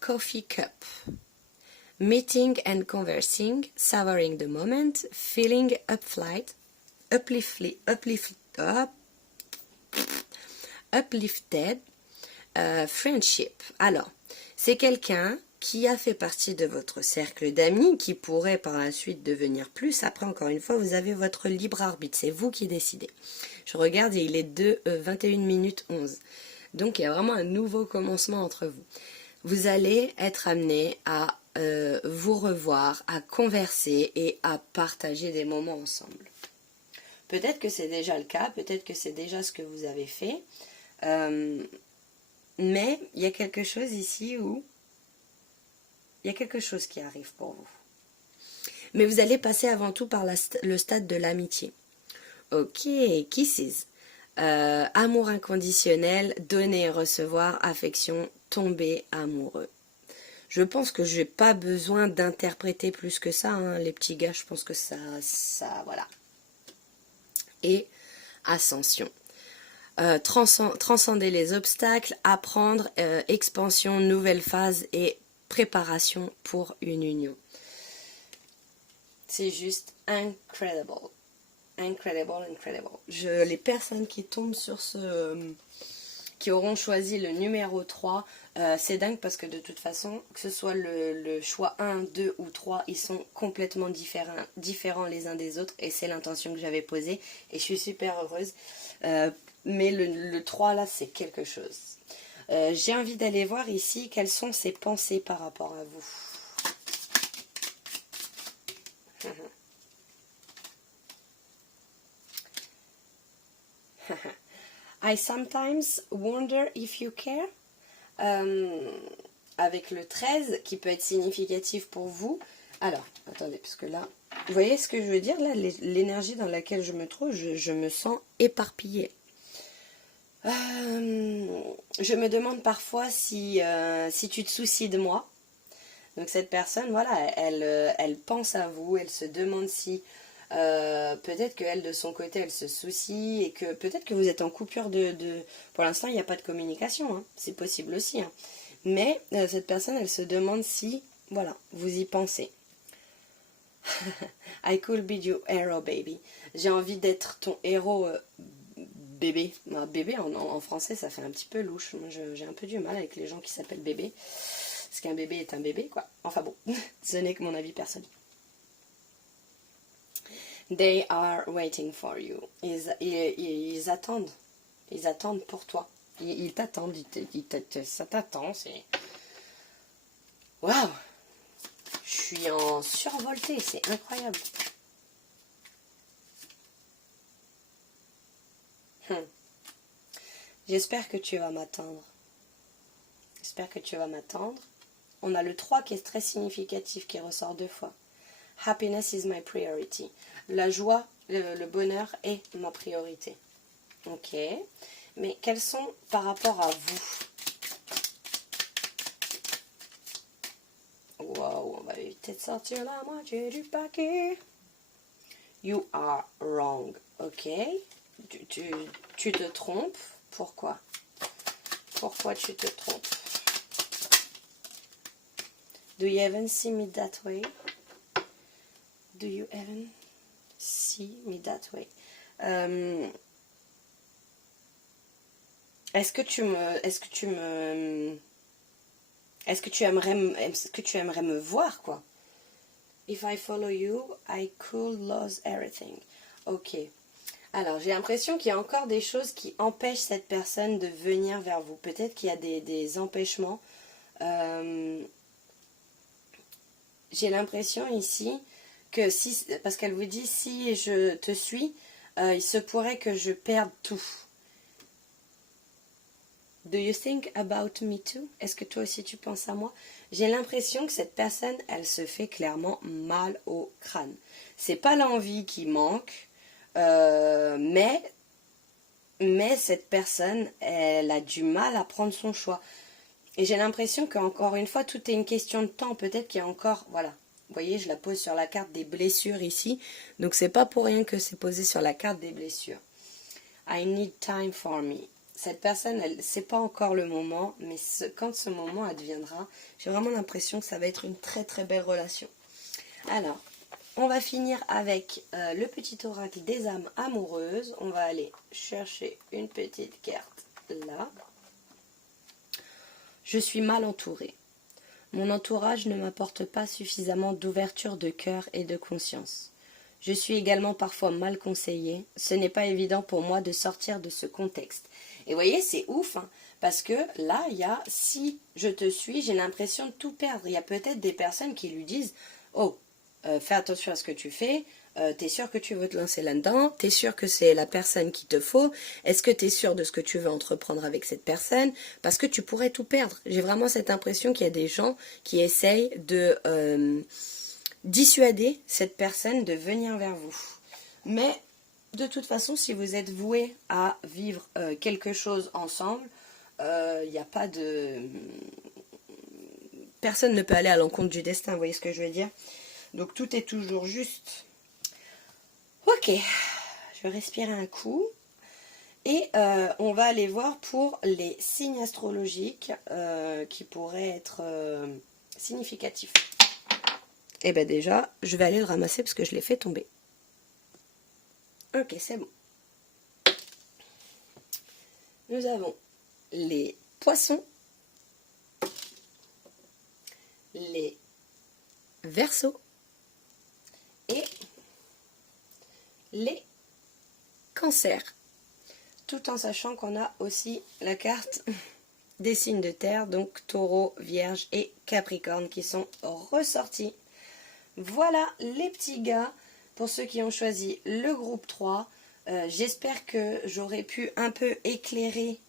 Coffee cup. Meeting and conversing, savoring the moment, feeling uplifted, friendship. Alors, c'est quelqu'un qui a fait partie de votre cercle d'amis, qui pourrait par la suite devenir plus. Après, encore une fois, vous avez votre libre arbitre, c'est vous qui décidez. Je regarde et il est 21 minutes 11. Donc, il y a vraiment un nouveau commencement entre vous. Vous allez être amené à vous revoir, à converser et à partager des moments ensemble. Peut-être que c'est déjà le cas, peut-être que c'est déjà ce que vous avez fait, mais il y a quelque chose ici où il y a quelque chose qui arrive pour vous. Mais vous allez passer avant tout par le stade de l'amitié. Ok, kisses. Amour inconditionnel, donner et recevoir, affection, tomber amoureux. Je pense que je n'ai pas besoin d'interpréter plus que ça, hein, les petits gars, je pense que ça, voilà. Et ascension. Transcender les obstacles, apprendre, expansion, nouvelle phase et préparation pour une union. C'est juste incredible. Incredible. Les personnes qui tombent sur qui auront choisi le numéro 3, c'est dingue parce que de toute façon, que ce soit le choix 1, 2 ou 3, ils sont complètement différents les uns des autres et c'est l'intention que j'avais posée et je suis super heureuse. Mais le 3 là, c'est quelque chose. J'ai envie d'aller voir ici quelles sont ses pensées par rapport à vous. I sometimes wonder if you care. Avec le 13 qui peut être significatif pour vous. Alors, attendez, parce que là, vous voyez ce que je veux dire là, l'énergie dans laquelle je me trouve, je me sens éparpillée. Je me demande parfois si tu te soucies de moi. Donc cette personne, voilà, elle pense à vous, elle se demande si peut-être qu'elle de son côté elle se soucie et que peut-être que vous êtes en coupure pour l'instant il n'y a pas de communication, hein, c'est possible aussi, hein. Mais cette personne elle se demande si, voilà, vous y pensez. I could be your hero baby. J'ai envie d'être ton héros bébé. Bébé en français ça fait un petit peu louche, moi j'ai un peu du mal avec les gens qui s'appellent bébé. Parce qu'un bébé est un bébé, quoi. Enfin bon, ce n'est que mon avis personnel. They are waiting for you. Ils attendent. Ils attendent pour toi. Ils t'attendent. Ça t'attend. C'est... Waouh! Je suis en survoltée. C'est incroyable. J'espère que tu vas m'attendre. J'espère que tu vas m'attendre. On a le 3 qui est très significatif, qui ressort 2 fois. Happiness is my priority. La joie, le bonheur est ma priorité. Ok. Mais quels sont par rapport à vous? Wow, on va éviter de sortir la moitié du paquet. You are wrong. Ok. Tu te trompes. Pourquoi? Pourquoi tu te trompes? Do you even see me that way? Do you even see me that way? Est-ce que tu aimerais me voir, quoi? If I follow you, I could lose everything. Ok. Alors, j'ai l'impression qu'il y a encore des choses qui empêchent cette personne de venir vers vous. Peut-être qu'il y a des empêchements. J'ai l'impression ici que si, parce qu'elle vous dit si je te suis, il se pourrait que je perde tout. Do you think about me too? Est-ce que toi aussi tu penses à moi? J'ai l'impression que cette personne, elle se fait clairement mal au crâne. C'est pas l'envie qui manque, mais cette personne, elle a du mal à prendre son choix. Et j'ai l'impression qu'encore une fois, tout est une question de temps. Peut-être qu'il y a encore, voilà. Vous voyez, je la pose sur la carte des blessures ici. Donc c'est pas pour rien que c'est posé sur la carte des blessures. I need time for me. Cette personne, c'est pas encore le moment, mais quand ce moment adviendra, j'ai vraiment l'impression que ça va être une très très belle relation. Alors, on va finir avec le petit oracle des âmes amoureuses. On va aller chercher une petite carte là. Je suis mal entourée. Mon entourage ne m'apporte pas suffisamment d'ouverture de cœur et de conscience. Je suis également parfois mal conseillée. Ce n'est pas évident pour moi de sortir de ce contexte. Et vous voyez, c'est ouf, hein, parce que là, il y a « si je te suis, j'ai l'impression de tout perdre ». Il y a peut-être des personnes qui lui disent « oh, fais attention à ce que tu fais, t'es sûr que tu veux te lancer là-dedans, t'es sûr que c'est la personne qu'il te faut, est-ce que t'es sûr de ce que tu veux entreprendre avec cette personne, parce que tu pourrais tout perdre ». J'ai vraiment cette impression qu'il y a des gens qui essayent de dissuader cette personne de venir vers vous. Mais de toute façon, si vous êtes voués à vivre quelque chose ensemble, il n'y a pas de... Personne ne peut aller à l'encontre du destin, vous voyez ce que je veux dire? Donc tout est toujours juste. Ok, je vais respirer un coup. Et on va aller voir pour les signes astrologiques qui pourraient être significatifs. Et bien déjà, je vais aller le ramasser parce que je l'ai fait tomber. Ok, c'est bon. Nous avons les poissons, les Verseaux et les Cancers. Tout en sachant qu'on a aussi la carte des signes de terre, donc Taureau, Vierge et Capricorne qui sont ressortis. Voilà les petits gars, pour ceux qui ont choisi le groupe 3. J'espère que j'aurai pu un peu éclairer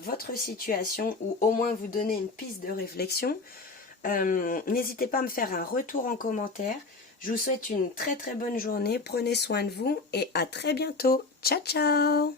votre situation ou au moins vous donner une piste de réflexion. N'hésitez pas à me faire un retour en commentaire. Je vous souhaite une très très bonne journée. Prenez soin de vous et à très bientôt. Ciao ciao!